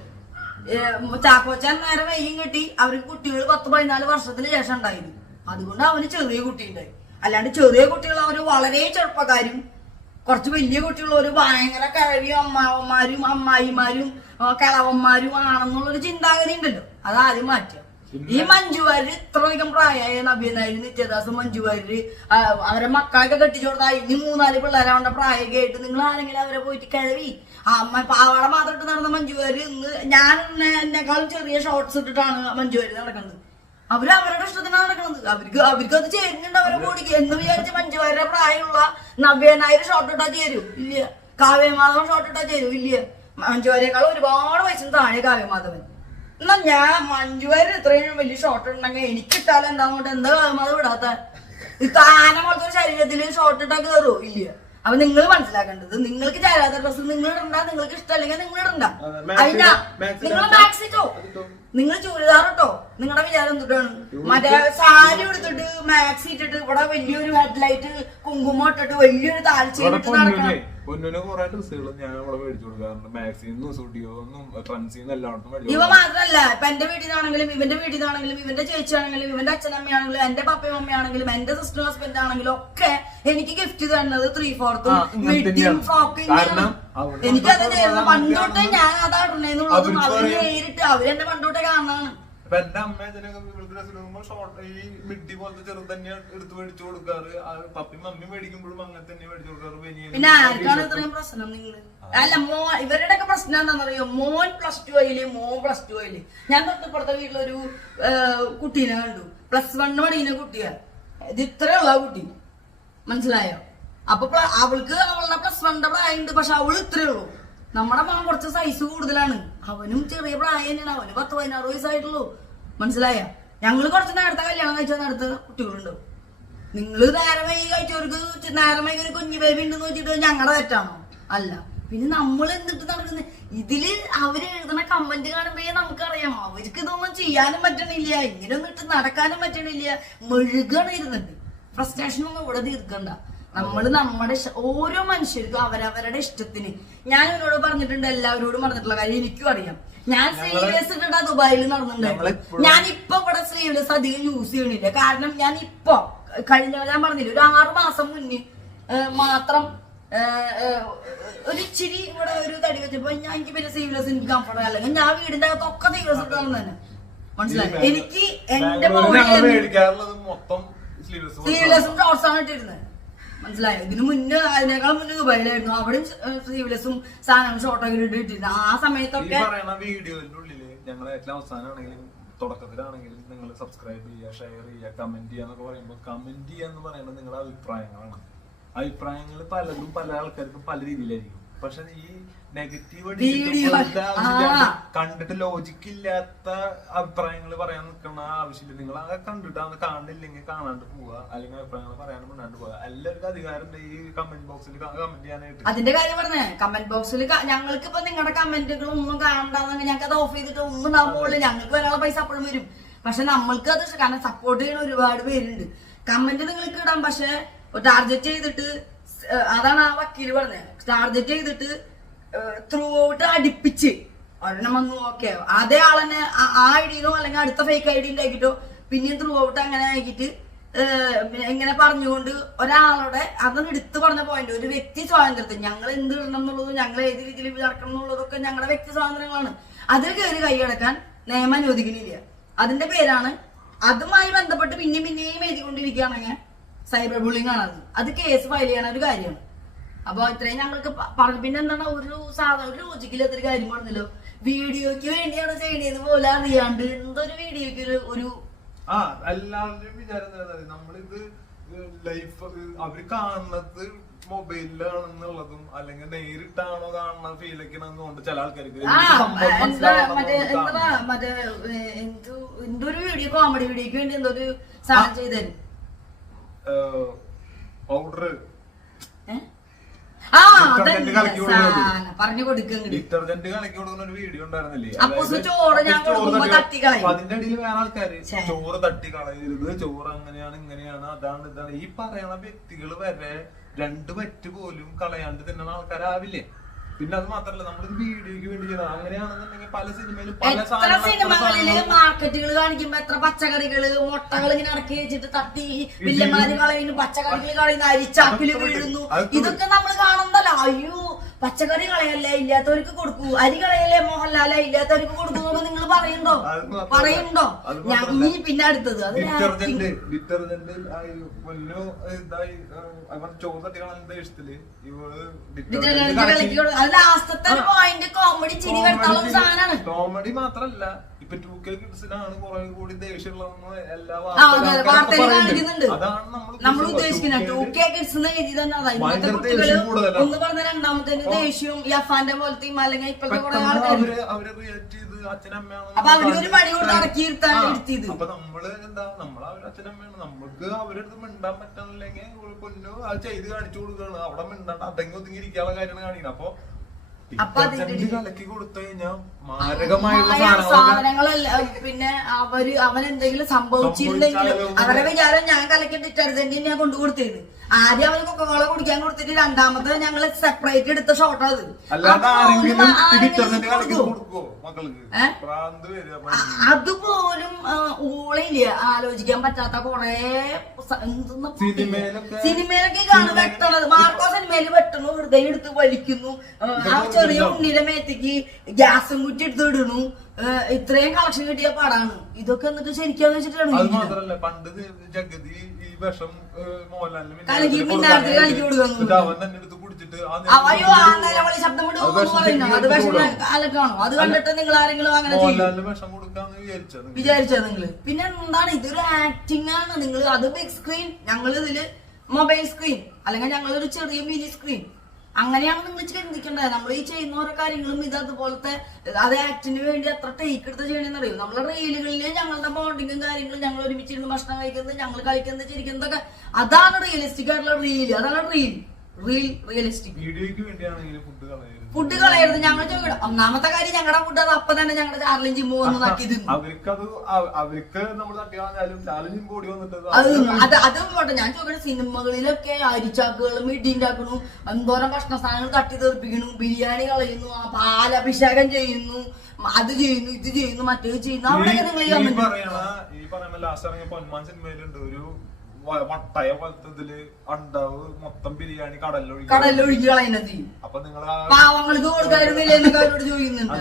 ചാക്കോച്ചൻ നേരെ വൈകും കെട്ടി. അവർക്ക് കുട്ടികൾ 10-14 വർഷത്തിന് ശേഷം ഉണ്ടായിരുന്നു. അതുകൊണ്ട് അവന് ചെറിയ കുട്ടി ഉണ്ടായി. അല്ലാണ്ട് ചെറിയ കുട്ടികൾ അവര് വളരെ ചെറുപ്പക്കാരും കുറച്ച് വലിയ കുട്ടികൾ ഒരു ഭയങ്കര കിഴവിയും അമ്മാവന്മാരും അമ്മായിമാരും കിളവന്മാരും ആണെന്നുള്ളൊരു ചിന്താഗതി ഉണ്ടല്ലോ, അതാരും മാറ്റുക. ഈ മഞ്ജുവാര് ഇത്രയധികം പ്രായമായ നബിനായി നിത്യദാസ് മഞ്ജുവാര് അവരെ മക്കളൊക്കെ കെട്ടിച്ചു കൊടുത്താൽ ഇനി 3-4 പിള്ളേരാവേണ്ട പ്രായമൊക്കെ ആയിട്ട് നിങ്ങൾ ആരെങ്കിലും അവരെ പോയിട്ട് കിഴവി പാവാട മാത്രം ഇട്ട് നടന്ന മഞ്ജുവാര് ഇന്ന് ഞാൻ എന്നെക്കാളും ചെറിയ ഷോർട്ട്സ് ഇട്ടിട്ടാണ് മഞ്ജുവാര് നടക്കുന്നത്. അവരുടെ ഇഷ്ടത്തിനാണ് നടക്കുന്നത്. അവർക്ക് അത് ചേരുന്നുണ്ട് അവരെ ബോഡിക്ക് എന്ന് വിചാരിച്ച് മഞ്ജുവാരുടെ പ്രായമുള്ള 90,000 ഷോർട്ട് ഇട്ടാ ചേരും ഇല്ല. കാവ്യമാധവൻ ഷോർട്ട് ഇട്ടാ ചേരും ഇല്ല. മഞ്ജുവാരേക്കാളും ഒരുപാട് വയസ്സിന് താഴെ കാവ്യമാധവൻ. എന്നാ ഞാൻ മഞ്ജുവാര് ഇത്രയും വലിയ ഷോർട്ട് ഉണ്ടെങ്കിൽ എനിക്കിട്ടാലും എന്താ എന്താ കാവ്യമാധവൻ ഇടാത്ത? താന പോലത്തെ ഒരു ശരീരത്തില് ഷോർട്ട് ഇട്ടാ കയറുമോ? ഇല്ല. അപ്പൊ നിങ്ങൾ മനസ്സിലാക്കേണ്ടത്, നിങ്ങൾക്ക് ചേരാത്ത ഡ്രസ്സ് നിങ്ങൾ ഇടണ്ട. നിങ്ങൾക്ക് ഇഷ്ടമല്ലെങ്കിൽ നിങ്ങൾ ഇടണ്ട. അതിനാ നിങ്ങൾ മാക്സി അതിട്ടോ നിങ്ങൾ ചുരിദാർ ഇട്ടോ. നിങ്ങളുടെ വിചാരം എന്തിട്ടാണ്? മറ്റേ സാരി എടുത്തിട്ട് മാക്സി ഇട്ടിട്ട് ഇവിടെ വലിയൊരു ഹെഡ്ലൈറ്റ് കുങ്കുമം ഇട്ടിട്ട് വലിയൊരു താഴ്ചയിലിട്ട് നടക്കണം. പൊന്നിന് കുറെ ഡ്രസ്സുകൾ ഞാൻ ഇവിടെ മേടിച്ചു കൊടുക്കാറുണ്ട്. മാക്സിന്നും സ്റ്റുഡിയോന്നും ട്രെൻഡ്സിന്നും എല്ലായിടത്തും. ഇവ മാത്രല്ല, ഇപ്പൊ എന്റെ വീട്ടിൽ നിന്നാണെങ്കിലും ഇവന്റെ വീട്ടിൽ നിന്നാണെങ്കിലും ഇവന്റെ ചേച്ചിയാണെങ്കിലും ഇവന്റെ അച്ഛനമ്മയാണെങ്കിലും എന്റെ പപ്പയും അമ്മയാണെങ്കിലും എന്റെ സിസ്റ്റർ ഹസ്ബൻഡ് ആണെങ്കിലും ഒക്കെ എനിക്ക് ഗിഫ്റ്റ് തരുന്നത് 3/4 മിഡിയും ഫ്രോക്കും. എനിക്കത് തരുന്നത് പണ്ടോട്ടെ ഞാൻ അതാ ഇടണേന്നുള്ളതും അവര് നേരിട്ട് അവരെന്നെ പണ്ടോട്ടെ കാണാണ്. എന്റെ അമ്മ ഈ മിഡി പോലത്തെ ചെറുത് തന്നെയാണ് എടുത്ത് മേടിച്ചു കൊടുക്കാറ്. പപ്പയും മമ്മി മേടിക്കുമ്പോഴും അങ്ങനെ തന്നെ മേടിച്ചു കൊടുക്കാറ്. പിന്നെ ആർക്കാണ് ഇത്രയും പ്രശ്നം? നിങ്ങള് അല്ല ഇവരുടെ ഒക്കെ പ്രശ്നം എന്താണെന്നറിയോ? മോൻ +2 ആയില്ലേ, മോൻ +2 ആയില്ലേ. ഞാൻ തൊട്ടിപ്പുറത്തെ വീട്ടിലൊരു കുട്ടീനെ കണ്ടു, +1 പഠിക്കുന്ന കുട്ടിയാ. ഇത് ഇത്രയുള്ള കുട്ടി, മനസ്സിലായോ? അപ്പൊ അവൾക്ക് അവളുടെ +1 പ്രായമുണ്ട്, പക്ഷെ അവള് ഇത്രേ ഉള്ളൂ. നമ്മുടെ മോൻ കുറച്ച് സൈസ് കൂടുതലാണ്, അവനും ചെറിയ പ്രായം തന്നെയാണ്, അവന് 10-16 വയസ്സായിട്ടുള്ളൂ, മനസ്സിലായ? ഞങ്ങള് കുറച്ച് നേരത്തെ കല്യാണം കഴിച്ചാൽ നേരത്തെ കുട്ടികളുണ്ടാവും. നിങ്ങള് നേരം വൈകി കഴിച്ചവർക്ക് നേരം വൈകി ഒരു കുഞ്ഞു ബേബി ഉണ്ടെന്ന് വെച്ചിട്ട് ഞങ്ങളുടെ തെറ്റാണോ? അല്ല. പിന്നെ നമ്മൾ എന്തിട്ട് നടക്കുന്നത്? ഇതില് അവര് എഴുതുന്ന കമന്റ് കാണുമ്പോഴേ നമുക്കറിയാം അവർക്ക് ഇതൊന്നും ചെയ്യാനും പറ്റണില്ല, ഇങ്ങനെയൊന്നും ഇട്ട് നടക്കാനും പറ്റണില്ല, മെഴുകാണ് ഇരുന്നിട്ട്. ഫ്രസ്ട്രേഷൻ ഒന്നും ഇവിടെ തീർക്കണ്ട. നമ്മള് നമ്മുടെ ഓരോ മനുഷ്യർക്കും അവരവരുടെ ഇഷ്ടത്തിന്. ഞാൻ ഇവരോട് പറഞ്ഞിട്ടുണ്ട്, എല്ലാവരോടും പറഞ്ഞിട്ടുള്ള കാര്യം എനിക്കും അറിയാം. ഞാൻ സ്ലീവ്ലെസ് ഇട്ടിട്ടാ ദുബായിൽ നടന്നിട്ടുണ്ടായിരുന്നു. ഞാനിപ്പൊ ഇവിടെ സ്ലീവ്ലെസ് അധികം യൂസ് ചെയ്യണില്ല. കാരണം ഞാൻ ഇപ്പൊ ഞാൻ പറഞ്ഞില്ല, ഒരു 6 മാസം മുന്നേ മാത്രം ഒരു ഇച്ചിരി ഇവിടെ ഒരു തടി വെച്ചപ്പോ എനിക്ക് പിന്നെ സ്ലീവ്ലെസ് എനിക്ക് കംഫർട്ടബിൾ അല്ലെങ്കിൽ ഞാൻ വീടിന്റെ അകത്തൊക്കെ സ്ലീവ്ലെസ് ഇട്ടാണ് തന്നെ. മനസ്സിലായി? എനിക്ക് എന്റെ സ്ലീവ്ലെസും ഷോർട്സ് ആണ് ഇട്ടിരുന്നത്. മനസ്സിലായോ? ഇതിന് മുന്നേ അതിനേക്കാൾ മുന്നേ ദുബായിലായിരുന്നു. അവിടെ സ്ലീവ്ലെസും സാധനങ്ങളും ഷോർട്ടൊക്കെ ഇട്ടിരുന്നു. ആ സമയത്തൊക്കെ വീഡിയോന്റെ ഉള്ളില് ഞങ്ങൾ ഏറ്റവും അവസാനമാണെങ്കിലും തുടക്കത്തിലാണെങ്കിലും നിങ്ങൾ സബ്സ്ക്രൈബ് ചെയ്യുക, ഷെയർ ചെയ്യുക, കമന്റ് ചെയ്യുക എന്നൊക്കെ പറയുമ്പോൾ കമന്റ് ചെയ്യുക എന്ന് പറയുന്നത് നിങ്ങളുടെ അഭിപ്രായങ്ങളാണ്. അഭിപ്രായങ്ങൾ പലതും പല ആൾക്കാർക്കും പല രീതിയിലായിരിക്കും. പക്ഷെ ഈ നെഗറ്റീവ് കണ്ടിട്ട് ലോജിക്ക് ഇല്ലാത്ത അഭിപ്രായങ്ങൾ പറയാൻ നിൽക്കുന്ന ആവശ്യമില്ല. നിങ്ങൾ അത് കണ്ടിട്ട് കാണില്ലെങ്കിൽ കാണാണ്ട് പോവുക, അല്ലെങ്കിൽ അഭിപ്രായങ്ങൾ പറയാണ്ട് മുന്നാണ്ട് പോവുക. എല്ലാവർക്കും അധികാരം ഈ കമന്റ് ബോക്സിൽ കമന്റ് ചെയ്യാനായിട്ട്. അതിന്റെ കാര്യം പറഞ്ഞേ, കമന്റ് ബോക്സിൽ ഞങ്ങൾക്ക് ഇപ്പൊ നിങ്ങളുടെ കമന്റുകൾ ഒന്നും കാണണ്ടെന്നെങ്കിൽ ഞങ്ങൾക്ക് അത് ഓഫ് ചെയ്തിട്ട് ഒന്നും ഉണ്ടാകുമ്പോൾ ഞങ്ങൾക്ക് ഒരാളെ പൈസ അപ്പോഴും വരും. പക്ഷെ നമ്മൾക്ക് അത് കാരണം സപ്പോർട്ട് ചെയ്യുന്ന ഒരുപാട് പേരുണ്ട്. കമന്റ് നിങ്ങൾക്ക് ഇടാം, പക്ഷെ ടാർഗറ്റ് ചെയ്തിട്ട്, അതാണ് ആ വക്കീല് പറഞ്ഞത്, ടാർഗറ്റ് ചെയ്തിട്ട് ത്രൂ ഔട്ട് അടുപ്പിച്ച് ഒരെണ്ണം വന്നു ഓക്കെ അതേ ആളെന്നെ ആ ഐഡിയിലോ അല്ലെങ്കിൽ അടുത്ത ഫേക്ക് ഐഡി ഉണ്ടാക്കിട്ടോ പിന്നെയും ത്രൂ ഔട്ട് അങ്ങനെ ആക്കിയിട്ട് ഇങ്ങനെ പറഞ്ഞുകൊണ്ട് ഒരാളുടെ അതൊന്നും എടുത്തു പറഞ്ഞ പോയിന്റ്, ഒരു വ്യക്തി സ്വാതന്ത്ര്യത്തിൽ ഞങ്ങൾ എന്ത് ഇടണം എന്നുള്ളതും ഞങ്ങൾ ഏത് രീതിയിൽ നടക്കണം എന്നുള്ളതൊക്കെ ഞങ്ങളുടെ വ്യക്തി സ്വാതന്ത്ര്യങ്ങളാണ്. അതിൽ കയറി കൈയടക്കാൻ നിയമം അനുവദിക്കുന്നില്ല. അതിന്റെ പേരാണ്, അതുമായി ബന്ധപ്പെട്ട് പിന്നെയും എഴുതിക്കൊണ്ടിരിക്കുകയാണെങ്കിൽ സൈബർ ബുള്ളിങ് ആണ്. അത് കേസ് ഫയൽ ചെയ്യണ ഒരു കാര്യമാണ്. അപ്പൊ ഇത്രയും ഞങ്ങൾക്ക് പറഞ്ഞു. പിന്നെ എന്താണ് ഒരു ലോജിക്കില്ലാത്തൊരു കാര്യം പറഞ്ഞല്ലോ, വീഡിയോക്ക് വേണ്ടിയാണ് ചെയ്യണേന്ന് പോലെ അറിയാണ്ട് എന്തൊരു വീഡിയോക്ക് ഒരു എല്ലാവരുടെയും വിചാരം നമ്മളിത് ലൈഫ് അവര് കാണുന്നത് മൊബൈലിലാണെന്നുള്ളതും അല്ലെങ്കിൽ നേരിട്ടാണോ കാണുന്ന ഫീലൊക്കെ കൊണ്ട് ചില ആൾക്കാർക്ക് എന്തൊരു വീഡിയോ കോമഡി വീഡിയോക്ക് വേണ്ടി എന്തൊരു സാധനം ചെയ്തരും പൗഡർ പറഞ്ഞു കൊടുക്കും. ഡിറ്റർജന്റ് കലക്കി കൊടുക്കുന്ന ഒരു വീഡിയോ ഉണ്ടായിരുന്നില്ലേ? അതിന്റെ അടിയിൽ വേറെ ആൾക്കാര് ചോറ് തട്ടി കളയരുത്, ചോറ് അങ്ങനെയാണ് ഇങ്ങനെയാണ് അതാണ് ഇതാണ് ഈ പറയുന്ന വ്യക്തികൾ വരെ 2 വറ്റ് പോലും കളയാണ്ട് തിന്നുന്ന ആൾക്കാരാവില്ലേ? പിന്നെ അത് മാത്രല്ല നമ്മളൊരു വീഡിയോക്ക് വേണ്ടി ചെയ്യണം. അങ്ങനെയാണെന്നുണ്ടെങ്കിൽ പല സിനിമയിലും പല സിനിമകളില് മാർക്കറ്റുകൾ കാണിക്കുമ്പോ എത്ര പച്ചക്കറികള് മുട്ടകൾ ഇങ്ങനെ ഇറക്കി വെച്ചിട്ട് തട്ടി വില്ലന്മാര് കളയുന്നു, പച്ചക്കറികൾ കളയുന്നു, അരിച്ചാക്കില് വീഴുന്നു, ഇതൊക്കെ നമ്മൾ കാണുന്നല്ലോ. അയ്യോ പച്ചക്കറി കളയല്ലേ, ഇല്ലാത്തവർക്ക് കൊടുക്കൂ, അരി കളയല്ലേ മോഹൻലാലെ, ഇല്ലാത്തവർക്ക് കൊടുക്കുന്നു നിങ്ങൾ പറയുന്നുണ്ടോ? പിന്നെ അടുത്തത് ഡിറ്റർജന്റ് ചോറ് തട്ടി കളയുന്ന ഇഷ്ടത്തില് കോമഡി മാത്രല്ല ഇപ്പൊ 2K കിഡ്സിനാണ് കുറെ കൂടി ദേഷ്യമുള്ളതെന്ന് എല്ലാ അതാണ് നമ്മൾ ഉദ്ദേശിക്കുന്നത്. 2K കിഡ്സ് ഒന്ന് പറഞ്ഞ രണ്ടാമത്തെ ദേഷ്യവും ഈ അഫാന്റെ പോലത്തെയും അല്ലെങ്കിൽ ഇപ്പോഴത്തെ കുറെ ആൾക്കാര് അവര് റിയാക്ട് ചെയ്ത് അച്ഛനമ്മയാണ്. അപ്പൊ അവരൊരു പണി കൊണ്ട് അടക്കിയിരുത്താൻ എടുത്തത്. അപ്പൊ നമ്മള് എന്താ അവര് അച്ഛനമ്മയാണ്, നമ്മൾക്ക് അവരടുത്ത് മിണ്ടാൻ പറ്റണില്ലെങ്കിൽ പൊന്നു അത് ചെയ്ത് കാണിച്ചു കൊടുക്കുകയാണ്. അവിടെ മിണ്ടാണ്ട് അടങ്ങി ഒതുങ്ങി ഇരിക്കാനുള്ള കാര്യമാണ് കാണിക്കുന്നത്. അപ്പൊ അപ്പൊ അതിന്റെ കലക്കി കൊടുത്തു കഴിഞ്ഞാൽ മാരകമായുള്ള സാധനങ്ങളല്ല. പിന്നെ അവൻ എന്തെങ്കിലും സംഭവിച്ചിരുന്നെങ്കിലും അവരുടെ വിചാരം ഞാൻ കലക്കി ഡിറ്റർജന്റ് ഞാൻ കൊണ്ടു കൊടുത്തിരുന്നു. ആദ്യം അവന് കൊക്കക്കോള കുടിക്കാൻ കൊടുത്തിട്ട് രണ്ടാമത്തെ ഞങ്ങള് സെപ്പറേറ്റ് എടുത്ത ഷോട്ട് അത്. അതുപോലും ഊളില്ല ആലോചിക്കാൻ പറ്റാത്ത കൊറേ സിനിമയിലൊക്കെ കാണും വെട്ടണത്. മാർക്കോ സിനിമയിൽ വെട്ടണു, ഹൃദയം എടുത്ത് വലിക്കുന്നു, ആ ചെറിയ ഉണ്ണിയുടെ മേത്തേക്ക് ഗ്യാസും കുറ്റി എടുത്ത് ഇടുന്നു. ഇത്രയും കളക്ഷൻ കിട്ടിയ പടാണ് ഇതൊക്കെ. എന്നിട്ട് ശരിക്കും വെച്ചിട്ടാണ് പണ്ട് ജഗതി ഈ വിഷം കലക്കി പിന്നാർത്തി കലക്കി കൊടുക്കുന്നു. അയ്യോ ആ നിലവിളി ശബ്ദം കൊണ്ട് പറയുന്നു അത് വിഷം അലക്കാണോ? അത് കണ്ടിട്ട് നിങ്ങൾ ആരെങ്കിലും അങ്ങനെ വിചാരിച്ചോ നിങ്ങള്? പിന്നെ എന്താണ് ഇതൊരു ആക്ടിങ് ആണ്. നിങ്ങൾ അത് ബിഗ് സ്ക്രീൻ, ഞങ്ങൾ ഇതില് മൊബൈൽ സ്ക്രീൻ, അല്ലെങ്കിൽ ഞങ്ങളൊരു ചെറിയ മിനി സ്ക്രീൻ, അങ്ങനെയാണ് നിങ്ങൾ ചിന്തിക്കേണ്ടത്. നമ്മൾ ഈ ചെയ്യുന്ന ഓരോ കാര്യങ്ങളും ഇത് അതുപോലത്തെ അത് ആക്ടിന് വേണ്ടി അത്ര ടേക്ക് എടുത്ത് ചെയ്യണമെന്ന് അറിയും. നമ്മളെ റീലുകളില് ഞങ്ങളുടെ ബോണ്ടിങ്ങും കാര്യങ്ങളും, ഞങ്ങൾ ഒരുമിച്ചിരുന്ന് ഭക്ഷണം കഴിക്കുന്നത്, ഞങ്ങൾ കളിക്കുന്നത്, ചിരിക്കുന്നതൊക്കെ, അതാണ് റിയലിസ്റ്റിക് ആയിട്ടുള്ള റീല്. അതാണ് റിയലിസ്റ്റിക്. വീഡിയോയ്ക്ക് വേണ്ടിയാണെങ്കിലും ഫുഡ് കളയരുത്. ഞങ്ങൾ ചോദിക്കണം. ഒന്നാമത്തെ കാര്യം ഞങ്ങളുടെ ഫുഡ് അത് അപ്പൊ തന്നെ ഞങ്ങളുടെ ചാർലിയും ജിമ്മു വന്ന് നക്കി തിന്നു. അത് പോട്ടെ. ഞാൻ ചോദിക്കണം, സിനിമകളിലൊക്കെ അരിച്ചാക്കുകളും ഇടിണ്ടാക്കണു, എന്തോരം ഭക്ഷണ സാധനങ്ങൾ തട്ടി തെറിപ്പിക്കണു, ബിരിയാണി കളയുന്നു, പാലഭിഷേകം ചെയ്യുന്നു, അത് ചെയ്യുന്നു, ഇത് ചെയ്യുന്നു, മറ്റേത് ചെയ്യുന്നു. അവിടെയൊക്കെ നിങ്ങൾ ഈ പറയുന്ന ലാസ്റ്റ് ഇറങ്ങിയ പൊന്മാൻ സിനിമയിലുണ്ട് ഒരു വട്ടയ പോലത്തെ ഉണ്ടാവ് മൊത്തം ബിരിയാണി കടലിലൊഴുകി കളയുന്നത്. അപ്പൊ നിങ്ങൾ പാവങ്ങൾക്ക് കൊടുക്കായിരുന്നില്ല എന്നൊക്കെ അവരോട് ചോദിക്കുന്നുണ്ട്.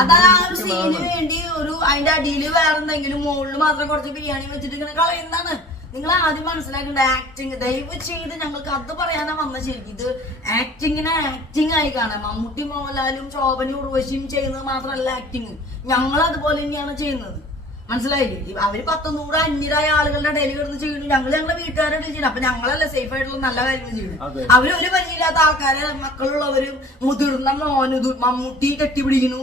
അതാ ആ ഒരു സീന് വേണ്ടി ഒരു അതിന്റെ അടിയിൽ വേറെ എന്തെങ്കിലും മുകളിൽ മാത്രം കുറച്ച് ബിരിയാണി വെച്ചിട്ട് ഇങ്ങനെ കളയുന്നതാണ്. നിങ്ങൾ ആദ്യം മനസ്സിലാക്കേണ്ട ആക്ടിങ് ദയവ് ചെയ്ത് ഞങ്ങൾക്ക് അത് പറയാനാ വന്ന. ശരിക്കും ഇത് ആക്ടിങ്ങിനെ ആക്ടിങ് ആയി കാണാം. മമ്മൂട്ടി, മോഹൻലാലും, ശോഭനയും, ഉർവശിയും ചെയ്യുന്നത് മാത്രമല്ല ആക്ടിങ്. ഞങ്ങൾ അതുപോലെ തന്നെയാണ് ചെയ്യുന്നത്. മനസ്സിലായില്ലേ? അവര് 100 അന്യരായ ആളുകളുടെ ഇടയിൽ കിടന്ന് ചെയ്യുന്നു, ഞങ്ങളെ വീട്ടുകാരുടെ ചെയ്യുന്നു. അപ്പൊ ഞങ്ങളല്ല സേഫ് ആയിട്ടുള്ള നല്ല കാര്യങ്ങൾ ചെയ്യുന്നു. അവര് ഒരു പരിചയമില്ലാത്ത ആൾക്കാരെ, മക്കളുള്ളവരും, മുതിർന്ന മമ്മൂട്ടി കെട്ടിപ്പിടിക്കുന്നു,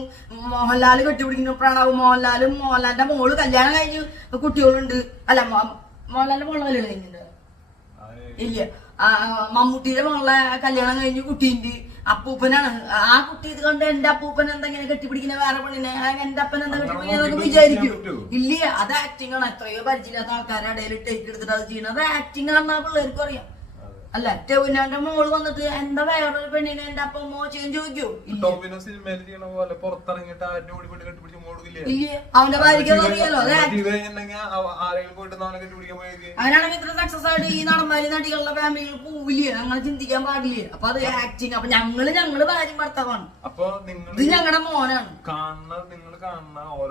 മോഹൻലാല് കെട്ടിപ്പിടിക്കുന്നു, പ്രണവ് മോഹൻലാലും, മോഹൻലാലിന്റെ മോള് കല്യാണം കഴിഞ്ഞു കുട്ടികളുണ്ട്. അല്ല, മോഹൻലാലിന്റെ മോളെ കല്യാണം കഴിഞ്ഞിട്ടുണ്ട് ഇല്ല, മമ്മൂട്ടിയുടെ മോളെ കല്യാണം കഴിഞ്ഞു കുട്ടീന്റെ അപ്പൂപ്പനാണ്. ആ കുട്ടി ഇത് കണ്ട് എന്റെ അപ്പൂപ്പൻ എന്തെങ്ങനെ കെട്ടിപ്പിടിക്കുന്ന വേറെ പെണ്ണിനെ, എന്റെ അപ്പൻ എന്താ കെട്ടിപ്പിടിക്കുന്നതൊക്കെ വിചാരിക്കും. ഇല്ല, അത് ആക്ടിങ് ആണ്. എത്രയോ പരിചയമില്ലാത്ത ആൾക്കാരുടെ ഇടയിൽ ടേക്ക് എടുത്തിട്ട് അത് ചെയ്യുന്നത് ആക്ടിങ് ആണെന്ന് ആ പിള്ളേർക്കും അറിയാം. അല്ല, ടെവിനാന്റെ മോള് വന്നിട്ട് എന്താ വേറൊരു പെണ്ണിനെ എന്റെ അപ്പം അമ്മ ചെയ്യാൻ ചോദിക്കോ? ഇല്ല, അവന്റെ ഭാര്യക്ക് അറിയാലോ. അങ്ങനെയാണെങ്കിൽ ഇത്ര സക്സസ് ആയിട്ട് ഈ നടന്മാരി നടികളുടെ ഫാമിലികൾ പോവില്ലേ? അങ്ങനെ ചിന്തിക്കാൻ പാടില്ലേ? അപ്പൊ അത് ആക്ടിങ്. അപ്പൊ ഞങ്ങള് ഭാര്യ ഭർത്താവാണ്. ഇത് ഞങ്ങളുടെ മോനാണ്.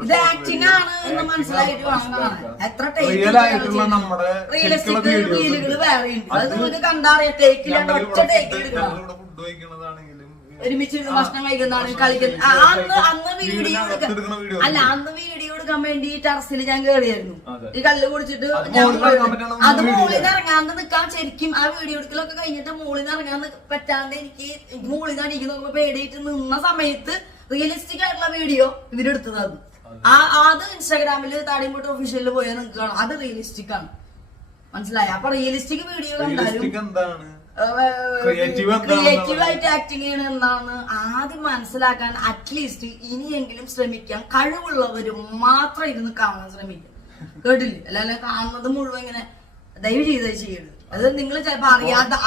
ഇത് ആക്ടിങ് ആണ് എന്ന് മനസ്സിലായിട്ട് വേണം കാണാൻ. എത്ര റിയലിസ്റ്റിക് റീലുകൾ വേറെ ഉണ്ട്. അത് നിങ്ങൾക്ക് കണ്ടറിയാം. ടേക്കിലാണ് ഒറ്റ ടേക്ക് എടുക്കണം. ഒരുമിച്ച് ഭക്ഷണം കഴിക്കുന്നതാണ് കളിക്കുന്നത്. അന്ന് വീഡിയോ അന്ന് വീഡിയോ എടുക്കാൻ വേണ്ടി ടെറസിൽ ഞാൻ കയറിയായിരുന്നു. ഈ കല്ല് കുടിച്ചിട്ട് അത് മോളിൽ നിന്ന് ഇറങ്ങാണ്ട് നിക്കാൻ. ശരിക്കും ആ വീഡിയോ എടുക്കലൊക്കെ കഴിഞ്ഞിട്ട് മോളിൽ നിന്ന് ഇറങ്ങാൻ പറ്റാണ്ട് എനിക്ക് മോളിൽ നിന്ന് അടിക്കുന്ന നോക്കുമ്പോ പേടിയിട്ട് നിന്ന സമയത്ത് റിയലിസ്റ്റിക് ആയിട്ടുള്ള വീഡിയോ ഇവരെടുത്തത്. അത് ഇൻസ്റ്റാഗ്രാമില് താടിമുട്ട് ഒഫീഷ്യലിൽ പോയാൽ നിങ്ങൾക്ക് കാണാം. അത് റിയലിസ്റ്റിക് ആണ്. മനസ്സിലായ? അപ്പൊ റിയലിസ്റ്റിക് വീഡിയോ കണ്ടാലും ക്രിയേറ്റീവ് ആയിട്ട് ആക്ടിങ് ചെയ്യണ എന്താണെന്ന് ആദ്യം മനസ്സിലാക്കാൻ അറ്റ്ലീസ്റ്റ് ഇനിയെങ്കിലും ശ്രമിക്കാം. കഴിവുള്ളവരും മാത്രം ഇരുന്ന് കാണാൻ ശ്രമിക്കാം. കേട്ടില്ലേ? അല്ലാതെ കാണുന്നത് മുഴുവൻ ഇങ്ങനെ ദയവ് ചെയ്ത് ചെയ്യരുത്. അത് നിങ്ങൾ ചിലപ്പോ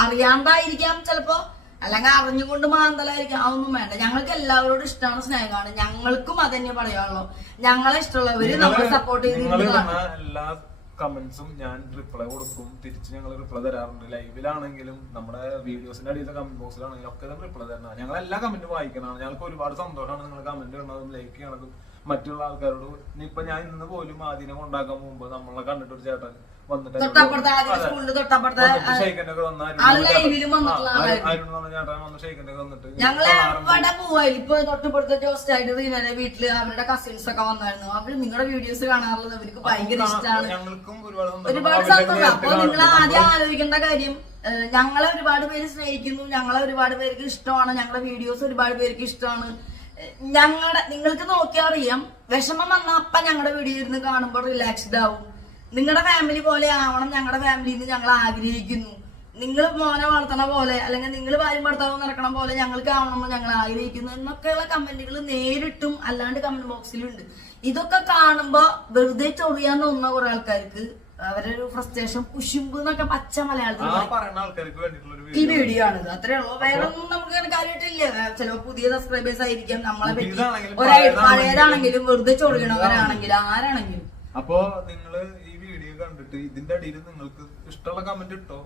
അറിയാണ്ടായിരിക്കാം, ചിലപ്പോ അല്ലെങ്കിൽ അറിഞ്ഞുകൊണ്ട് മാന്തലായിരിക്കാം. അതൊന്നും വേണ്ട. ഞങ്ങൾക്ക് എല്ലാവരോടും ഇഷ്ടമാണ്, സ്നേഹമാണ്. ഞങ്ങൾക്കും അതന്നെ പറയാനുള്ളൂ. ഞങ്ങളെ ഇഷ്ടമുള്ളവര് നമ്മളെ സപ്പോർട്ട് ചെയ്ത് കമന്റ്സും ഞാൻ റിപ്ലൈ കൊടുക്കും. തിരിച്ച് ഞങ്ങൾ റിപ്ലൈ തരാറുണ്ട്. ലൈവിലാണെങ്കിലും നമ്മുടെ വീഡിയോസിന്റെ അടിയിലെ കമന്റ് ബോക്സിലാണെങ്കിലും ഒക്കെ റിപ്ലൈ തരണം. ഞങ്ങൾ എല്ലാ കമന്റും വായിക്കണം. ഞങ്ങൾക്ക് ഒരുപാട് സന്തോഷമാണ് നിങ്ങൾ കമന്റ് ഇടുന്നതും ലൈക്ക് ചെയ്യണതും മറ്റുള്ള ആൾക്കാരോട്. ഇപ്പൊ ഞാൻ ഇന്ന് പോലും ആദ്യം കൊണ്ടാക്കാൻ പോകുമ്പോ നമ്മളെ കണ്ടിട്ട് ഒരു ചേട്ടൻ വന്നിട്ട് ഞങ്ങളെ ഇവിടെ പോവായി. ഇപ്പൊ തൊട്ടപ്പുറത്തെ ജോസ്റ്റായിട്ട് റീനയുടെ വീട്ടില് അവരുടെ കസിൻസ് ഒക്കെ വന്നായിരുന്നു. അവര് നിങ്ങളുടെ വീഡിയോസ് കാണാറുള്ളത് അവർക്ക് ഭയങ്കര ഇഷ്ടമാണ്. ഒരുപാട് സന്തോഷം. അപ്പൊ നിങ്ങൾ ആദ്യം ആലോചിക്കേണ്ട കാര്യം, ഞങ്ങളെ ഒരുപാട് പേര് സ്നേഹിക്കുന്നു, ഞങ്ങളെ ഒരുപാട് പേർക്ക് ഇഷ്ടമാണ്, ഞങ്ങളുടെ വീഡിയോസ് ഒരുപാട് പേർക്ക് ഇഷ്ടമാണ്. നിങ്ങൾക്ക് നോക്കിയാൽ അറിയാം, വിഷമം വന്ന അപ്പ ഞങ്ങളുടെ വീഡിയോ ഇരുന്ന് കാണുമ്പോൾ റിലാക്സ്ഡ് ആവും. നിങ്ങളുടെ ഫാമിലി പോലെ ആവണം ഞങ്ങളുടെ ഫാമിലിയിൽ നിന്ന് ഞങ്ങൾ ആഗ്രഹിക്കുന്നു. നിങ്ങൾ മോനെ വളർത്തണ പോലെ അല്ലെങ്കിൽ നിങ്ങൾ ഭാര്യ ഭർത്താവ് നടക്കണ പോലെ ഞങ്ങൾ കാണണമെന്ന് ഞങ്ങൾ ആഗ്രഹിക്കുന്നു എന്നൊക്കെയുള്ള കമന്റുകൾ നേരിട്ടും അല്ലാണ്ട് കമന്റ് ബോക്സിലുണ്ട്. ഇതൊക്കെ കാണുമ്പോ വെറുതെ ചൊറിയാൻ തോന്നുന്ന കുറെ ആൾക്കാർക്ക് അവരൊരു ഫ്രസ്ട്രേഷൻ കുശുമ്പ് എന്നൊക്കെ പച്ച മലയാളത്തിൽ ഈ വീഡിയോ ആണിത്. അത്രേ ഉള്ളൂ. വേറെ ഒന്നും നമുക്ക് കാര്യമായിട്ടില്ല. ചിലപ്പോ പുതിയ സബ്സ്ക്രൈബേഴ്സ് ആയിരിക്കാം, നമ്മളെ പറ്റി പഴയതാണെങ്കിലും വെറുതെ ചൊറിയണവരാണെങ്കിലും ആരാണെങ്കിലും. അപ്പൊ നിങ്ങള് ഈ വീഡിയോ കണ്ടിട്ട് ഇതിന്റെ അടിയിൽ നിങ്ങൾക്ക് ഇഷ്ടമുള്ള കമന്റ് ഇട്ടോ,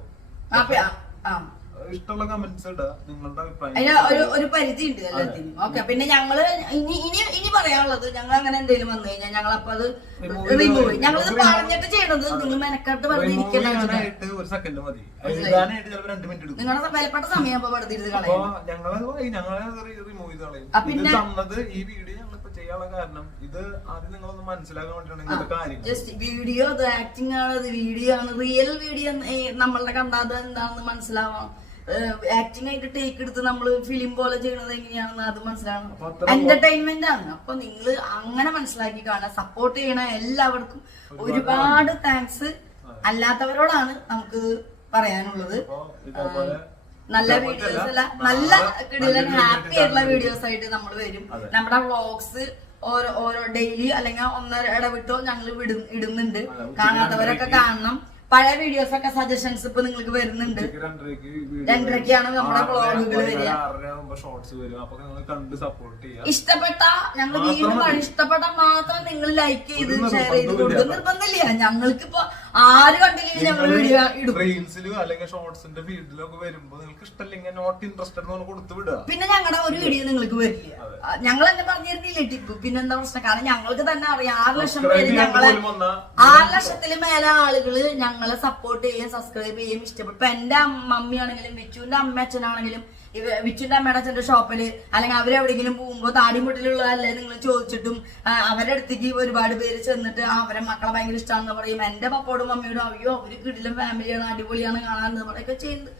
ഇഷ്ടമുള്ള കമന്റ്സ് ഇടാ, നിങ്ങളുടെ അഭിപ്രായം. ഒരു പരിധി ഉണ്ട് എല്ലാത്തിനും. ഓക്കെ, പിന്നെ ഞങ്ങള് ഇനി പറയാനുള്ളത്, ഞങ്ങൾ അങ്ങനെ എന്തെങ്കിലും വന്നു കഴിഞ്ഞാൽ ഞങ്ങൾ അപ്പൊ അത് റിമൂവ് ചെയ്യും. ഞങ്ങളിത് പറഞ്ഞിട്ട് ചെയ്യണത് നിങ്ങൾ മെനക്കെട്ട് വെറുതെ ഇരിക്കലായിട്ട് ഒരു സെക്കൻഡ് മതി. നിങ്ങളുടെ വിലപ്പെട്ട സമയം അപ്പൊ വെറുതെ ഇരുന്ന് ഞങ്ങളെ റിമൂവ് ചെയ്ത് കളയും. പിന്നെ തന്നത് ഈ വീഡിയോ ഞങ്ങളിപ്പോ ചെയ്യാനുള്ള കാരണം ഇത് ആദ്യം നിങ്ങളൊന്ന് മനസ്സിലാക്കാൻ വേണ്ടിയാണ് ഇങ്ങനത്തെ കാര്യം. ജസ്റ്റ് വീഡിയോ അത് ആക്ടിങ് ആണ്, അത് വീഡിയോ ആണ്. റിയൽ വീഡിയോ നമ്മളുടെ കണ്ടാത് എന്താണെന്ന് മനസ്സിലാവാം. ആക്ടിങ് ആയിട്ട് ടേക്ക് എടുത്ത് നമ്മള് ഫിലിം പോലെ ചെയ്യണത് എങ്ങനെയാണെന്ന് അത് മനസ്സിലാവണം. എന്റർടൈൻമെന്റ് ആണ്. അപ്പൊ നിങ്ങൾ അങ്ങനെ മനസ്സിലാക്കി കാണാൻ സപ്പോർട്ട് ചെയ്യണ എല്ലാവർക്കും ഒരുപാട് താങ്ക്സ്. അല്ലാത്തവരോടാണ് നമുക്ക് പറയാനുള്ളത്. നല്ല വീഡിയോസ് അല്ല, നല്ല കിടിലൻ ഹാപ്പി ആയിട്ടുള്ള വീഡിയോസ് ആയിട്ട് നമ്മൾ വരും. നമ്മുടെ വ്ളോഗ്സ് ഓരോ ഡെയിലി അല്ലെങ്കിൽ ഒന്നര ഇടവിട്ടോ ഞങ്ങൾ ഇടുന്നുണ്ട്. കാണാത്തവരൊക്കെ കാണണം. പഴയ വീഡിയോസ് ഒക്കെ സജഷൻസ് ഇപ്പൊ നിങ്ങൾക്ക് വരുന്നുണ്ട്. 2:30ക്കാണ് നമ്മുടെ വ്ളോഗുകൾ വരിക. ഇഷ്ടപ്പെട്ട ഞങ്ങൾ വീണ്ടും ഇഷ്ടപ്പെട്ട മാത്രം നിങ്ങൾ ലൈക്ക് ചെയ്ത് ഷെയർ ചെയ്ത് കൊടുക്കും. നിർബന്ധമില്ല. ഞങ്ങൾക്കിപ്പോ ആര് കണ്ടില്ലെങ്കിൽ ഞങ്ങൾ വീഡിയോ ഇടും. പിന്നെ ഞങ്ങളുടെ ഒരു വീഡിയോ നിങ്ങൾക്ക് വരില്ല. ഞങ്ങൾ തന്നെ പറഞ്ഞിരുന്നില്ല ടിപ്പ്. പിന്നെന്താ പ്രശ്നം? കാരണം ഞങ്ങൾക്ക് തന്നെ അറിയാം 6 ലക്ഷം പേര് ഞങ്ങളെ 6 ലക്ഷത്തില് മേലെ ആളുകള് ഞങ്ങളെ സപ്പോർട്ട് ചെയ്യും, സബ്സ്ക്രൈബ് ചെയ്യും, ഇഷ്ടപ്പെടും. ഇപ്പൊ എന്റെ മമ്മി ആണെങ്കിലും വിച്ചുവിന്റെ അമ്മ അച്ഛനാണെങ്കിലും വിച്ചുവിന്റെ അമ്മയുടെ അച്ഛന്റെ ഷോപ്പില് അല്ലെങ്കിൽ അവരെവിടെയെങ്കിലും പോകുമ്പോ താടിമുട്ടിലുള്ളതല്ലേ നിങ്ങൾ ചോദിച്ചിട്ടും അവരുടെ അടുത്തേക്ക് ഒരുപാട് പേര് ചെന്നിട്ട് അവരെ മക്കളെ ഭയങ്കര ഇഷ്ടമാണെന്ന് പറയും. എന്റെ പപ്പോടും മമ്മിയോടും അയ്യോ അവര് കിടിലം ഫാമിലിയാണ്, അടിപൊളിയാണ് കാണാൻ പറയൊക്കെ ചെയ്യുന്നത്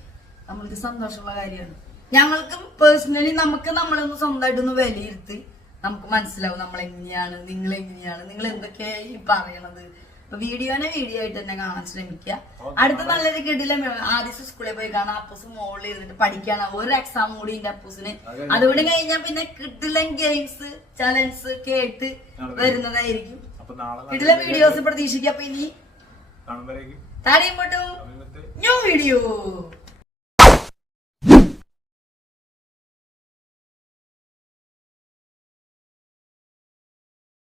നമ്മൾക്ക് സന്തോഷമുള്ള കാര്യമാണ്. ഞങ്ങൾക്കും പേഴ്സണലി നമുക്ക് നമ്മളൊന്ന് സ്വന്തമായിട്ടൊന്ന് വിലയിരുത്തി നമുക്ക് മനസ്സിലാവും നമ്മൾ എങ്ങനെയാണ്, നിങ്ങൾ എങ്ങനെയാണ്, നിങ്ങൾ എന്തൊക്കെയാ ഈ പറയണത്. അപ്പൊ വീഡിയോ ആയിട്ട് തന്നെ കാണാൻ ശ്രമിക്കുക. അടുത്ത നല്ലൊരു കിടിലം ആദ്യം സ്കൂളിൽ പോയി കാണാം. അപ്പൂസ് മോളിൽ ഇരുന്നിട്ട് പഠിക്കാണ്. ഒരു എക്സാം കൂടി ഉണ്ട് അപ്പൂസിന്. അതുകൊണ്ട് കഴിഞ്ഞാൽ പിന്നെ കിടിലം ഗെയിംസ് ചലഞ്ച് ഒക്കെ ആയിട്ട് വരുന്നതായിരിക്കും. കിടിലം വീഡിയോസ് പ്രതീക്ഷിക്കുക. അപ്പൊ ഇനി താടിയും പൊട്ടും ന്യൂ വീഡിയോ.